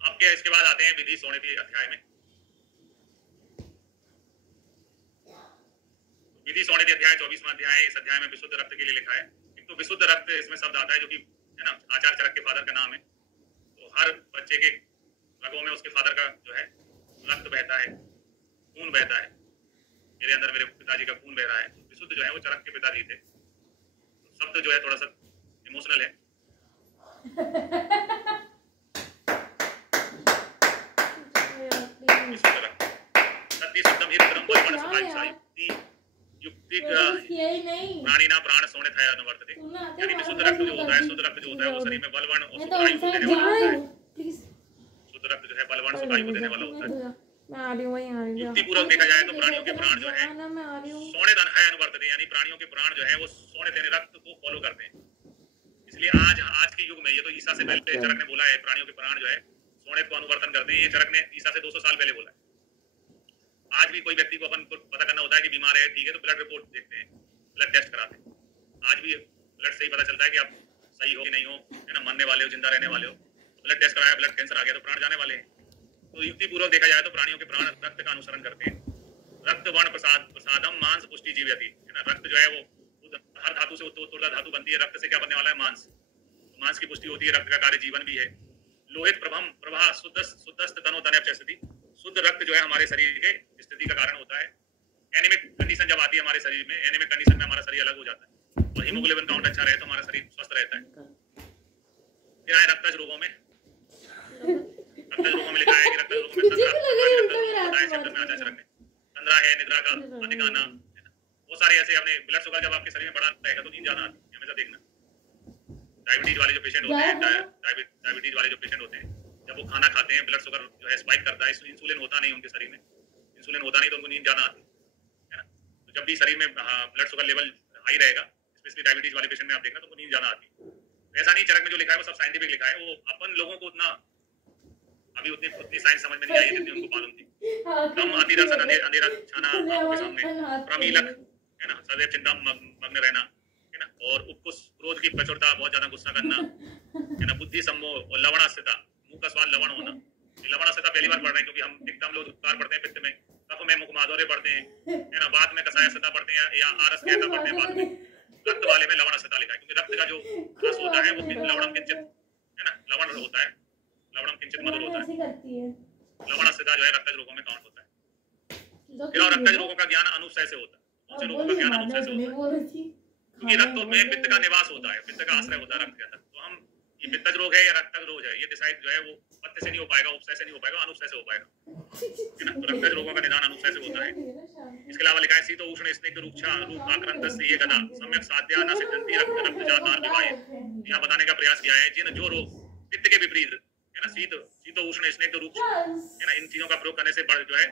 आपके इसके बाद आते हैं विधि सोनेती अध्याय में। विधि सोनेती अध्याय 24वां अध्याय। इस अध्याय में विशुद्ध रक्त के लिए लिखा है। एक तो विशुद्ध रक्त इसमें शब्द आता है जो कि है ना आचार्य चरक के फादर का नाम है। तो हर बच्चे के रगों में उसके फादर का जो है रक्त बहता है, खून बहता है। मेरे अंदर मेरे पिताजी का खून बह रहा है। विशुद्ध जो है वो चरक के पिताजी थे। शब्द जो है थोड़ा सा इमोशनल है। प्राणी ना प्राण सोने था अनुवर्तते, यानी विशुद्ध रक्त जो होता है, शुद्ध रक्त जो होता है वो शरीर में बलवान और सुखायु को देने वाला होता है। शुद्ध रक्त जो है बलवान सुखायु को देने वाला होता है। युक्ति पूर्वक देखा जाए तो प्राणियों के प्राण जो है सोने धन है अनुवर्तते, यानी प्राणियों के प्राण जो है वो सोने देने रक्त को फॉलो करते हैं। इसलिए आज के युग में, ये तो ईसा से पहले चरक ने बोला है, प्राणियों के प्राण जो है सोने को अनुवर्तन करते हैं। ये चरक ने ईसा से 200 साल पहले बोला है। आज भी कोई व्यक्ति को अपन को पता करना होता है कि बीमार है, ठीक है, तो ब्लड रिपोर्ट देखते हैं, ब्लड टेस्ट कराते हैं। आज भी ब्लड से ही पता चलता है कि आप सही हो कि नहीं हो, है ना, मरने वाले हो, जिंदा रहने वाले हो। ब्लड टेस्ट कराया, ब्लड कैंसर आ गया तो प्राण जाने वाले हैं। तो युक्ति पूर्वक देखा जाए तो प्राणियों के प्राण रक्त का अनुसरण करते हैं। रक्त वर्ण प्रसादम मांस पुष्टि जीवयति, है ना। रक्त जो है वो हर धातु से उत्तोर्धा धातु बनती है। रक्त से क्या बनने वाला है? मांस। मांस की पुष्टि होती है। रक्त का कार्य जीवन भी है। लोहित प्रभम प्रभा शुद्धस्त तनो तनय स्थिति, शुद्ध रक्त जो है हमारे शरीर के स्थिति का कारण होता है। एनीमिक कंडीशन जब आती है हमारे शरीर में, एनीमिक कंडीशन में हमारा शरीर अलग हो जाता है और हीमोग्लोबिन काउंट अच्छा रहे तो हमारा शरीर स्वस्थ रहता है। फिर आए रक्तज रोगों में। रक्तज रोगों में लिखा है कि रक्तज रोगों में तंद्रा है, निद्रा का अधिक आना, वो सारे ऐसे अपने ब्लड शुगर जब आपके शरीर में बढ़ा रहेगा तो नींद ज्यादा आती है, हमेशा देखना। डायबिटीज वाले जो पेशेंट होते हैं, डायबिटीज वाले जो पेशेंट होते हैं, जब वो खाना खाते हैं ब्लड शुगर जो है स्पाइक करता है। इंसुलिन होता नहीं उनके शरीर में, इंसुलिन होता नहीं तो उनको नींद ज्यादा आती है ना। तो जब भी शरीर में ब्लड शुगर लेवल हाई रहेगा, स्पेशली डायबिटीज वाले पेशेंट में आप देखना तो उनको नींद ज्यादा आती है। ऐसा नहीं चरक में जो लिखा है वो सब साइंटिफिक लिखा है। वो अपन लोगों को उतना अभी उतनी साइंस समझ में नहीं आई जितनी उनको मालूम थी। कम अति दर्शन अंधेरा छाना आपके सामने, प्रमीलक, है ना, सदैव चिंता मग्न रहना, है ना, और उपकुश, क्रोध की प्रचुरता, बहुत ज्यादा गुस्सा करना, है ना, बुद्धि सम्मोह और लवणास्यता, मुंह का स्वाद लवण होना। लवणास्यता पहली बार पढ़ रहे हैं क्योंकि हम पित्त हम लोग उपकार पढ़ते हैं, पित्त में, कफ में मुख माधुर्य पढ़ते हैं, है ना, बाद में कषायस्यता पढ़ते हैं या आरस कहता पढ़ते हैं बाद में। रक्त वाले में लवणास्यता लिखा है क्योंकि रक्त का जो रस होता है वो लवणम किंचित, है ना, लवण होता है, लवणम किंचित मधुर होता ऐसे करती है। है। लवण स्थिता जो है रक्तज रोगों में काउंट होता है। तो फिर और रक्तज रोगों का ज्ञान अनुपसय से होता है। कौन से रोगों का ज्ञान अनुपसय से होता है? बोल रही थी क्योंकि रक्त में पित्त का निवास होता है, पित्त का आश्रय होता है रक्त के अंदर। तो हम ये पित्तज रोग है या रक्तज रोग है, ये डिसाइड जो है वो पथ्य से नहीं हो पाएगा, उपसय से नहीं हो पाएगा, अनुपसय से हो पाएगा, है ना। तो रक्तज रोगों का निदान अनुपसय से होता है। इसके अलावा लिखा है शीत उष्ण स्निग्ध रूक्षा रूप आक्रांतस्य ये गदा सम्यक साध्या न सिद्धंति रक्त रक्तजातान विवाहे। यहाँ बताने का प्रयास किया है जिन जो रोग पित्त के विपरीत, है ना, शीत उष्ण स्निग्ध रूप, है ना, इन चीजों का प्रयोग करने से बढ़ जो है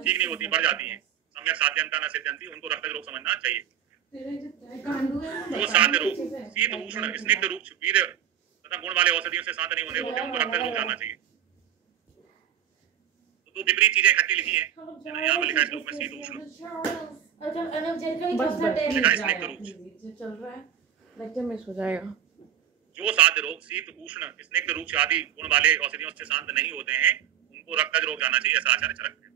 ठीक नहीं होती, बढ़ जाती है। सम्यक साध्यंता न सिद्धंति, उनको रक्तज रोग समझना चाहिए। जो साध्य रोग शीत उष्ण स्निग्ध रूप वीर्य तथा गुण वाले औषधियों से शांत नहीं होने होते, उनको रक्तज रोग जानना चाहिए। तो दो विपरीत चीजें इकट्ठी लिखी है ना, यहाँ पे लिखा है श्लोक में शीत उष्ण, लिखा है स्निग्ध रूप। चल रहा है लेक्चर मिस हो जाएगा। जो साध्य रोग शीत उष्ण स्निग्ध रूप आदि गुण वाले औषधियों से शांत नहीं होते हैं, उनको रक्तज रोग जानना चाहिए, ऐसा आचार्य चरक कहते हैं।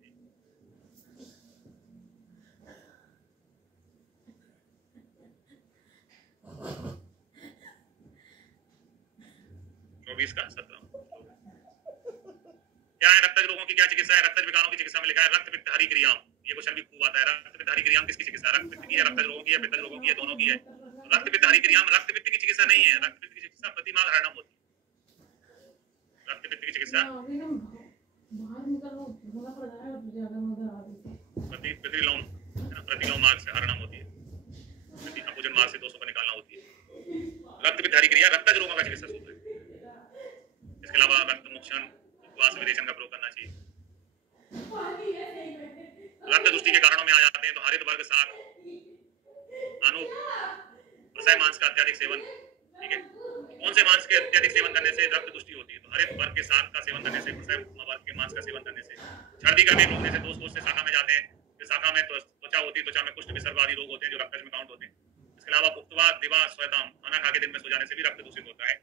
24 का 17 क्या है रक्तज रोगों की क्या चिकित्सा है? रक्तज विकारों की चिकित्सा में लिखा है रक्त पित्त हरि क्रियाओं। ये क्वेश्चन भी खूब आता है, रक्त पित्त हरि क्रियाओं किसकी चिकित्सा है? रक्त पित्त की है, रक्तज रोगों की है, पित्तज रोगों की है, दोनों की है। रक्त पित्त हरि क्रियाओं रक्त पित्त की चिकित्सा नहीं है, रक्त पित्त की चिकित्सा प्रतिमाग हरणम होती है। रक्त पित्त की चिकित्सा प्रतिलोम मार्ग से हरणम होती है, अपोजन मार्ग से दोषों को निकालना होती है। रक्त पित्त हरि क्रिया रक्तज रोगों का चिकित्सा सूत्र है। इसके अलावा रक्त मोक्षण उपवास विरेचन का प्रयोग करना चाहिए। रक्त दुष्टि के कारणों में आ जाते हैं तो हरित वर्ग शाक अनु रसाय मांस का अत्यधिक सेवन, ठीक है। कौन से मांस के अत्यधिक सेवन करने से रक्त दुष्टि होती है? तो हरित वर्ग के शाक का सेवन करने से, रसाय वर्ग के मांस का सेवन करने से, छर्दी का वेग रोकने से, दोष से शाखा में जाते हैं, जो शाखा में त्वचा होती है, त्वचा में कुष्ठ विसर्ग आदि रोग होते हैं जो रक्तज में काउंट होते हैं। इसके अलावा भुक्तवा दिवा स्वयताम खाना खा के दिन में सो जाने से भी रक्त दूषित होता है।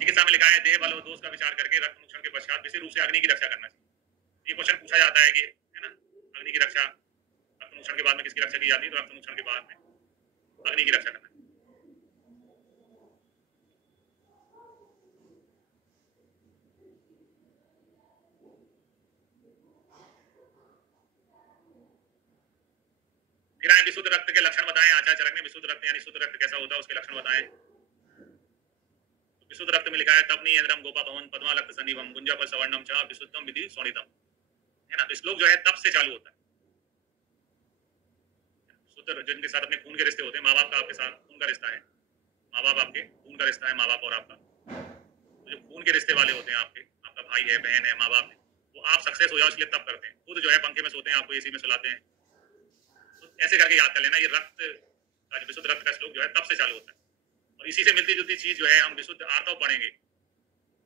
चिकित्सा में लिखा है देह बल और दोष का विचार करके रक्त मोक्षण के पश्चात विशेष रूप से अग्नि की रक्षा करना चाहिए। ये क्वेश्चन पूछा जाता है कि, है ना, अग्नि की रक्षा रक्त मोक्षण के बाद में किसकी रक्षा की जाती है? तो रक्त मोक्षण के बाद में अग्नि की रक्षा करना। फिर आए विशुद्ध रक्त के लक्षण बताएं। आचार्य चरक ने विशुद्ध रक्त यानी शुद्ध रक्त कैसा होता है उसके लक्षण बताएं। विशुद्ध रक्त में लिखा है तपनी इंद्रम गोपा भवन पद्मा लक्त सन्निभम गुंजा पर सवर्णम च विशुद्धम विधि सोनितम, है ना। तो श्लोक जो है तप से चालू होता है। शुद्ध जिनके साथ अपने खून के रिश्ते होते हैं, माँ बाप का आपके साथ खून का रिश्ता है, माँ बाप आपके खून का रिश्ता है, माँ बाप और आपका, तो जो खून के रिश्ते वाले होते हैं आपके, आपका भाई है, बहन है, माँ बाप है, वो आप सक्सेस हो जाओ इसलिए तप करते हैं। खुद जो है पंखे में सोते हैं, आपको एसी में सुलाते हैं। तो ऐसे करके याद कर लेना, ये रक्त का जो विशुद्ध रक्त का श्लोक जो है तप से चालू होता है। और इसी से मिलती जुलती चीज जो है हम विशुद्ध आर्तव पढ़ेंगे।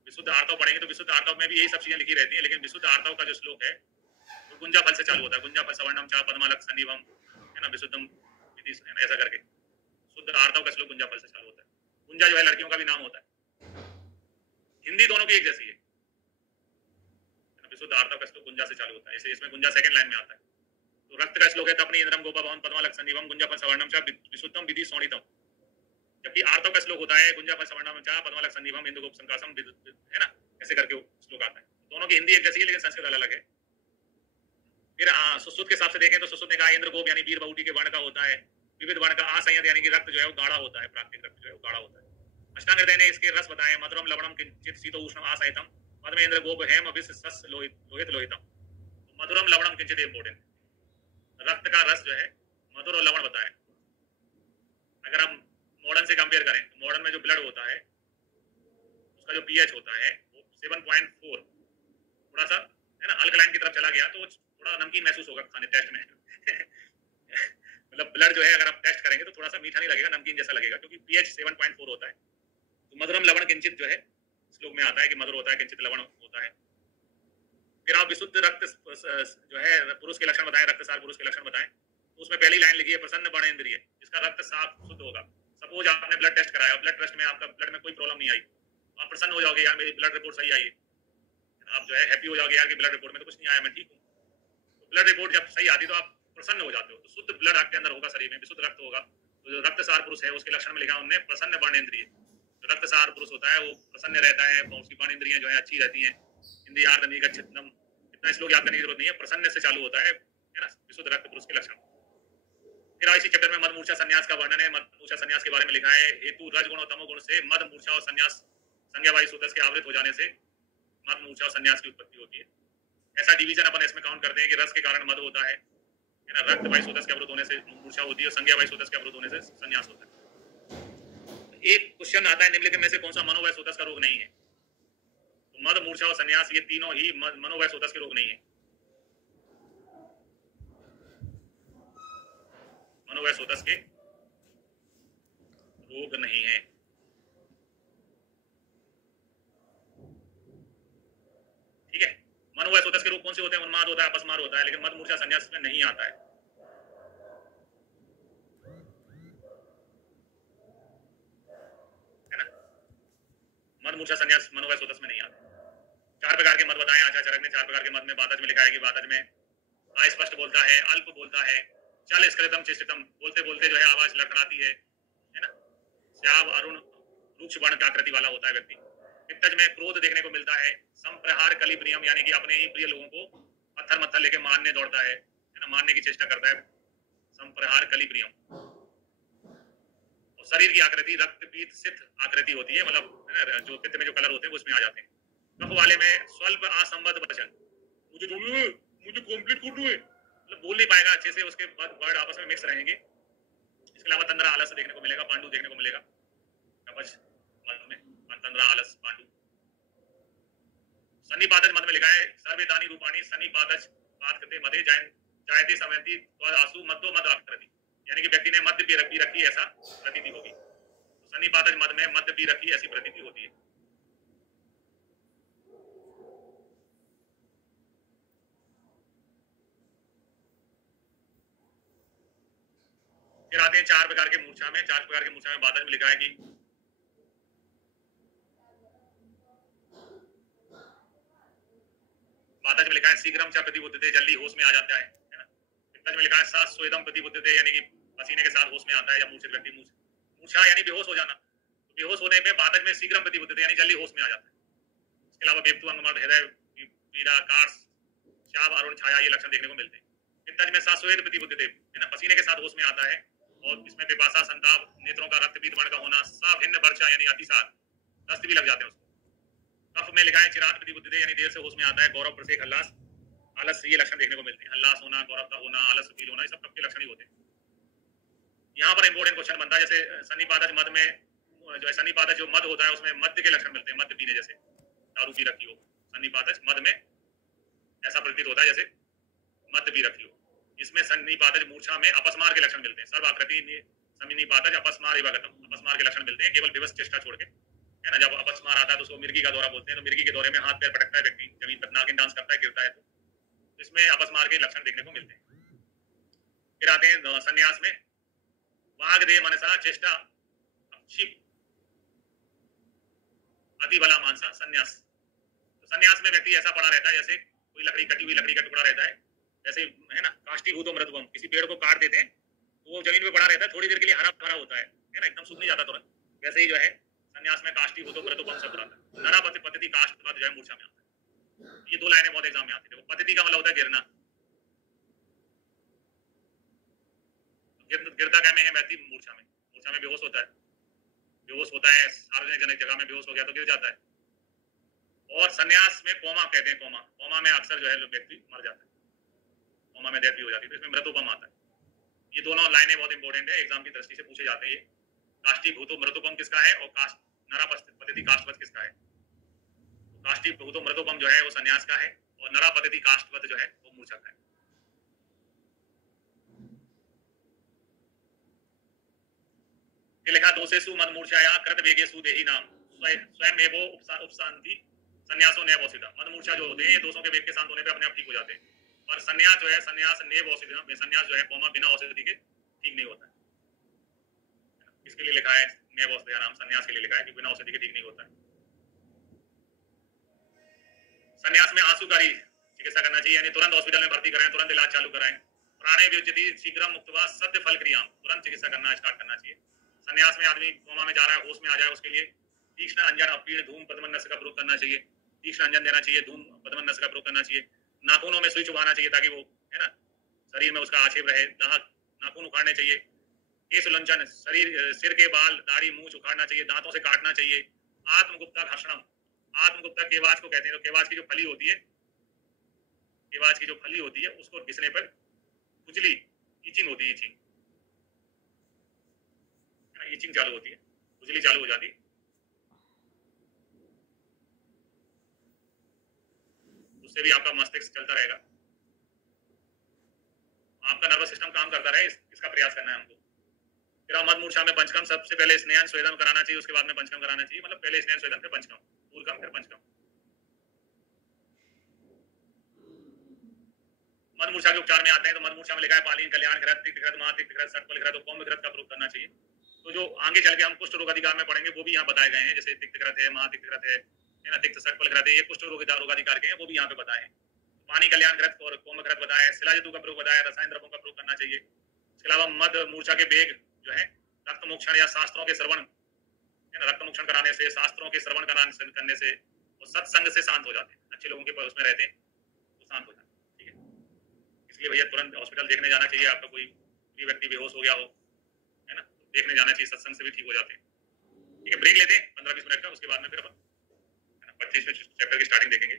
विशुद्ध आर्तव पढ़ेंगे तो विशुद्ध आर्तव में भी यही सब चीजें लिखी रहती हैं, लेकिन विशुद्ध आर्तव का जो श्लोक है वो गुंजा फल से चालू होता है। गुंजा फल सवर्णम चा पद्मालक सन्निभम, है ना, विशुद्धम विधि, ऐसा करके शुद्ध आर्तव का श्लोक गुंजा फल से चालू होता है। गुंजा जो है लड़कियों का भी नाम होता है, हिंदी दोनों की एक जैसी है। विशुद्ध आर्तव का श्लोक गुंजा से चालू होता है, इसे इसमें गुंजा सेकंड लाइन में आता है। तो रक्त का श्लोक है तपनी इंद्रम गोपा भवन पद्मालक सन्निभम गुंजा फल सवर्णम चा विशुद्धम विधि सोनितम। जबकि आर्तव का श्लोक होता है गुंजा फल सवर्णम चा पद्मालक सन्निभम इंदुगोप संकासम, है ना, ऐसे करके श्लोक आता है। दोनों की हिंदी एक जैसी है लेकिन संस्कृत अलग है। फिर सुश्रुत के हिसाब से देखें तो सुश्रुत ने कहा इंद्र गोप यानी वीर बहुटी के वर्ण का होता है, विविध वर्ण का असंयत यानी कि रक्त जो है वो गाढ़ा होता है, प्राकृतिक रक्त जो है वो गाढ़ा होता है। अष्टांग हृदय ने इसके रस बताए मधुरम लवणम किंचित शीतो उष्णम आसहितम मद में इंद्र गोप हेम विष सस लोहित लोहितम। मधुरम लवणम किंचित इंपोर्टेंट, रक्त का रस जो है मधुर और लवण बताए। अगर हम मॉडर्न से कंपेयर करें तो मॉडर्न में जो ब्लड होता है उसका जो पीएच होता है वो 7.4, थोड़ा सा, है ना, अल्कलाइन की तरफ चला गया तो थोड़ा नमकीन महसूस होगा खाने टेस्ट में मतलब ब्लड जो है अगर आप टेस्ट करेंगे तो थोड़ा सा मीठा नहीं लगेगा, नमकीन जैसा लगेगा, क्योंकि पीएच 7.4 होता है। तो मधुरम लवण किंचित जो है श्लोक में आता है कि मधुर होता है, किंचित लवण होता है। फिर आप विशुद्ध रक्त जो है पुरुष के लक्षण बताएं, रक्तसार पुरुष के लक्षण बताएं। तो उसमें पहली लाइन लिखी है प्रसन्न बण इंद्रिय, जिसका रक्त साफ शुद्ध होगा। सपोज आपने ब्लड टेस्ट कराया, ब्लड टेस्ट में आपका ब्लड में कोई प्रॉब्लम नहीं आई, आप प्रसन्न हो जाओगे, यार मेरी ब्लड रिपोर्ट सही आई है। आप जो है हैप्पी हो जाओगे, यार कि ब्लड रिपोर्ट में तो कुछ नहीं आया, मैं ठीक हूँ। तो ब्लड रिपोर्ट जब सही आती तो आप प्रसन्न हो जाते हो। तो शुद्ध ब्लड आपके अंदर होगा, शरीर में विशुद्ध रक्त होगा। तो जो रक्तसार पुरुष है उसके लक्षण में लिखा उन्होंने प्रसन्न बण इंद्रिय, जो रक्तसार पुरुष होता है वो प्रसन्न रहता है, उसकी बाण इंद्रियां जो है अच्छी रहती हैं। इंद्रियार्धनिक अच्छितम, इतना श्लोक याद करने की जरूरत नहीं है, प्रसन्न से चालू होता है ना, विशुद्ध रक्त पुरुष के लक्षण। फिर इसी चैप्टर में मद मूर्छा संन्यास का वर्णन है। मद मूर्छा संन्यास के बारे में लिखा है, हेतु रजगुण और तमोगुण से मद मूर्छा और संन्यास संज्ञा वायु सूतस के आवृत हो जाने से मद मूर्छा और संन्यास की उत्पत्ति होती है। ऐसा डिवीजन अपन इसमें काउंट करते हैं कि रस के कारण मद होता है ना, रक्त वायु सूतस के अवरुद्ध होने से मूर्छा होती है और संज्ञा वायु सूतस के अवरुद्ध होने से संन्यास होता है। एक क्वेश्चन आता है, निम्नलिखित में से कौन सा मनोवय सूतस का रोग नहीं है? तो मद मूर्छा और संन्यास ये तीनों ही मनोवय सूतस के रोग नहीं है। मनोवय सूतस के रोग नहीं है। ठीक है, मनोवय सूतस के रोग कौन से होते हैं? उन्माद होता है, अपस्मार होता है, लेकिन मद मूर्छा संन्यास में नहीं आता है। है ना, मद मूर्छा संन्यास मनोवय सूतस में नहीं आता। 4 प्रकार के मद बताएं आचार्य चरक ने। 4 प्रकार के मद में बातज में लिखा है कि बातज में अस्पष्ट बोलता है, अल्प बोलता है, चल स्खलितम चेष्टितम, बोलते बोलते जो है आवाज लड़खड़ाती है ना। श्याम अरुण रूक्ष वर्ण की आकृति वाला होता है व्यक्ति। पित्तज में क्रोध देखने को मिलता है। संप्रहार कलिप्रियम, यानी कि अपने ही प्रिय लोगों को पत्थर मत्थर लेके मारने दौड़ता है ना, मारने की चेष्टा करता है। संप्रहार कलिप्रियम। और शरीर की आकृति रक्त पीत सिद्ध आकृति होती है, मतलब जो पित्त में जो कलर होते हैं वो उसमें आ जाते हैं। कफ वाले में स्वल्प असंबद्ध वचन, मुझे कंप्लीट कर दो, मतलब बोल नहीं पाएगा अच्छे से, उसके बाद वर्ड आपस में मिक्स रहेंगे। इसके अलावा तंद्रा आलस देखने को मिलेगा, पांडु देखने को मिलेगा। कवच मद में तंद्रा आलस पांडु। सन्निपातज मद में लिखा है, सर्वेदानी रूपाणी सन्निपातज पातकते मदे जायते समयति आसु मद्दो मद आकृति, यानी कि व्यक्ति ने मद भी रखी ऐसा प्रतीति होगी। तो सन्निपातज मद में मद भी रखी ऐसी प्रतीति होती है। फिर आते हैं 4 प्रकार के मूर्छा में। 4 प्रकार के मूर्छा में बातज में लिखा है कि बातज में लिखा है शीघ्रम च प्रतिबुद्धते, जल्दी होश में आ जाता है ना। पित्तज में लिखा है सात स्वेदम प्रतिबुद्धते, यानी कि पसीने के साथ होश में आता है। या मूर्छित व्यक्ति, मूर्छा यानी बेहोश हो जाना, तो बेहोश होने में बातज में शीघ्रम प्रतिबुद्धते यानी जल्दी होश में आ जाता है। इसके अलावा बेप्तु अंगमर्द, हृदय पीड़ा, कार्स, शाब अरुण छाया, ये लक्षण देखने को मिलते हैं। पित्तज में सास्वेद प्रतिबुद्धते है ना, पसीने के साथ होश में आता है। और इसमें पिपासा, संताप, नेत्रों का रक्तपीत वर्ण का होना, साभिन्न वर्षा यानी अतिसार, दस्त भी लग जाते हैं उसको। कफ में लिखा है चिराग प्रतिबुद्धते, यानी देर से होश में आता है। गौरव प्रसेक हल्लास आलस, ये लक्षण देखने को मिलते हैं। हल्लास होना, गौरवता होना, आलस फील होना, ये सब कफ के लक्षण ही होते हैं। यहाँ पर इंपोर्टेंट क्वेश्चन बनता है, जैसे सन्निपातज मद में जो है, सन्निपातज जो मद होता है उसमें मद्य के लक्षण मिलते हैं। मद्य पीने जैसे, दारू पी रखी हो, सन्निपातज मद में ऐसा प्रतीत होता है जैसे मद्य पी रखी हो। इसमें सन्निपातज मूर्छा में अपस्मार के लक्षण मिलते हैं। सर्वाकृति सन्निपातज अपस्मार विभागतम, अपस्मार के लक्षण मिलते हैं केवल विवश चेष्टा छोड़ के, है ना। जब अपस्मार आता है तो उसको मिर्गी का दौरा बोलते हैं। तो मिर्गी के दौरे में हाथ पैर पटकता है व्यक्ति, जमीन पर नागिन डांस करता है, गिरता है, तो इसमें अपस्मार के लक्षण देखने को मिलते हैं। फिर आते हैं संन्यास में, वाग दे मनसा चेष्टा क्षिप अति बला मानसा संन्यास। तो संन्यास में व्यक्ति ऐसा पड़ा रहता है जैसे कोई लकड़ी, कटी हुई लकड़ी का टुकड़ा रहता है, जैसे है ना। काष्ठीभूतो मृतवम, किसी पेड़ को काट देते हैं तो वो जमीन पे पड़ा रहता है, थोड़ी देर के लिए हरा भरा होता है ना, एकदम सूख नहीं जाता तुरंत। वैसे ही जो है संन्यास में काष्ठीभूतो मृतवम शब्द आता है। नरा पतिति काष्ठवत जो है मूर्छा में आता है। ये 2 लाइनें बहुत एग्जाम में आती है। पतिति का मतलब होता है गिरना, गिरता क्या में है व्यक्ति मूर्छा में। मूर्छा में बेहोश होता है, बेहोश होता है, सार्वजनिक जगह में बेहोश हो गया तो गिर जाता है। और संन्यास में कोमा कहते हैं, कोमा में अक्सर जो है व्यक्ति मर जाता है, कोमा में डेथ भी हो जाती है। तो इसमें मृतोपम आता है। ये दोनों लाइनें बहुत इंपॉर्टेंट है, एग्जाम की दृष्टि से पूछे जाते हैं। ये काष्ठीभूतो मृतोपम किसका है और नरा पतिति काष्ठवत किसका है? काष्ठीभूतो मृतोपम जो है वो संन्यास का है और नरा पतिति काष्ठवत जो है वो मूर्छा का है। लिखा दोषेषु मद मूर्छाया कृत वेगेषु देहि नाम स्वयं एवो उपशांति संन्यासो नैवोसिता। मद मूर्छा जो होते हैं ये दोषों के वेग के शांत होने पे अपने आप ठीक हो जाते हैं। और संन्यास जो है, संन्यास नैवोसिता में संन्यास जो है कोमा बिना औषधि के ठीक नहीं होता है। इसके लिए लिखा है नैवोसिता नाम, संन्यास के लिए लिखा है कि बिना औषधि के ठीक नहीं होता है। संन्यास में आंसुकारी चिकित्सा करना चाहिए, यानी तुरंत हॉस्पिटल में भर्ती कराएं, तुरंत इलाज चालू कराएं। प्राणे विद्युति शीघ्रम मुक्तवा सद्य फल क्रियाम, तुरंत चिकित्सा करना स्टार्ट करना चाहिए। संन्यास में आदमी कोमा में जा रहा है, होश में आ जाए उसके लिए तीक्ष्ण अंजन अपीण धूम पद्मनस का प्रयोग करना चाहिए, तीक्ष्ण अंजन देना चाहिए, धूम पद्मनस का प्रयोग करना चाहिए, नाखूनों में सुई चुभाना चाहिए ताकि वो है ना शरीर में उसका आक्षेप रहे, दांत नाखून उखाड़ने चाहिए, केश उल्लंघन शरीर सिर के बाल दाढ़ी मूछ उखाड़ना चाहिए, दांतों से काटना चाहिए, आत्मगुप्ता घर्षणम, आत्मगुप्ता केवाच को कहते हैं, तो केवाच की जो फली होती है, केवाच की जो फली होती है उसको घिसने पर खुजली ईचिंग होती है, ईचिंग चालू होती है, खुजली चालू हो जाती है, उससे भी आपका मस्तिष्क चलता रहेगा, आपका नर्वस सिस्टम काम करता रहे, इसका प्रयास करना है हमको। फिर मद मूर्छा में पंचकम, सबसे पहले स्नेहन स्वेदन कराना चाहिए, उसके बाद में पंचकम कराना चाहिए, मतलब पहले स्नेहन स्वेदन फिर पंचकम, पूर्वकम फिर पंचकम। मद मूर्छा के उपचार में आते हैं तो मद मूर्छा में लिखा है पालीन कल्याण घृत तिक्त घृत महातिक्त घृत सटपल घृत कोम्ब घृत का प्रयोग करना चाहिए। तो जो आगे चल के हम कुष्ठ रोग अधिकार में पढ़ेंगे वो भी यहाँ बताए गए हैं, जैसे तिक्त घृत है, महातिक्त घृत है ना, तिक्त सटपल घृत है, ये कुष्ठ रोग अधिकार के हैं, वो भी यहाँ पे बताए हैं। पानी कल्याण घृत और कोम्ब घृत बताया है, शिलाजतु का प्रयोग बताया, रसायन द्रव्यों का प्रयोग करना चाहिए। इसके अलावा मद मूर्छा के वेग जो है रक्त मोक्षण या शास्त्रों के श्रवण, रक्त मोक्षण कराने से, शास्त्रों के श्रवण करने से, वो सत्संग से शांत हो जाते हैं, अच्छे लोगों के उसमें रहते हैं तो शांत हो जाते हैं, ठीक है। इसलिए भैया तुरंत हॉस्पिटल देखने जाना चाहिए, आपका कोई व्यक्ति बेहोश हो गया हो है ना, देखने जाना चाहिए, सत्संग से भी ठीक हो जाते हैं, ठीक है। ब्रेक लेते हैं 15-20 मिनट का, उसके बाद में फिर अपन 25वें चैप्टर की स्टार्टिंग देखेंगे।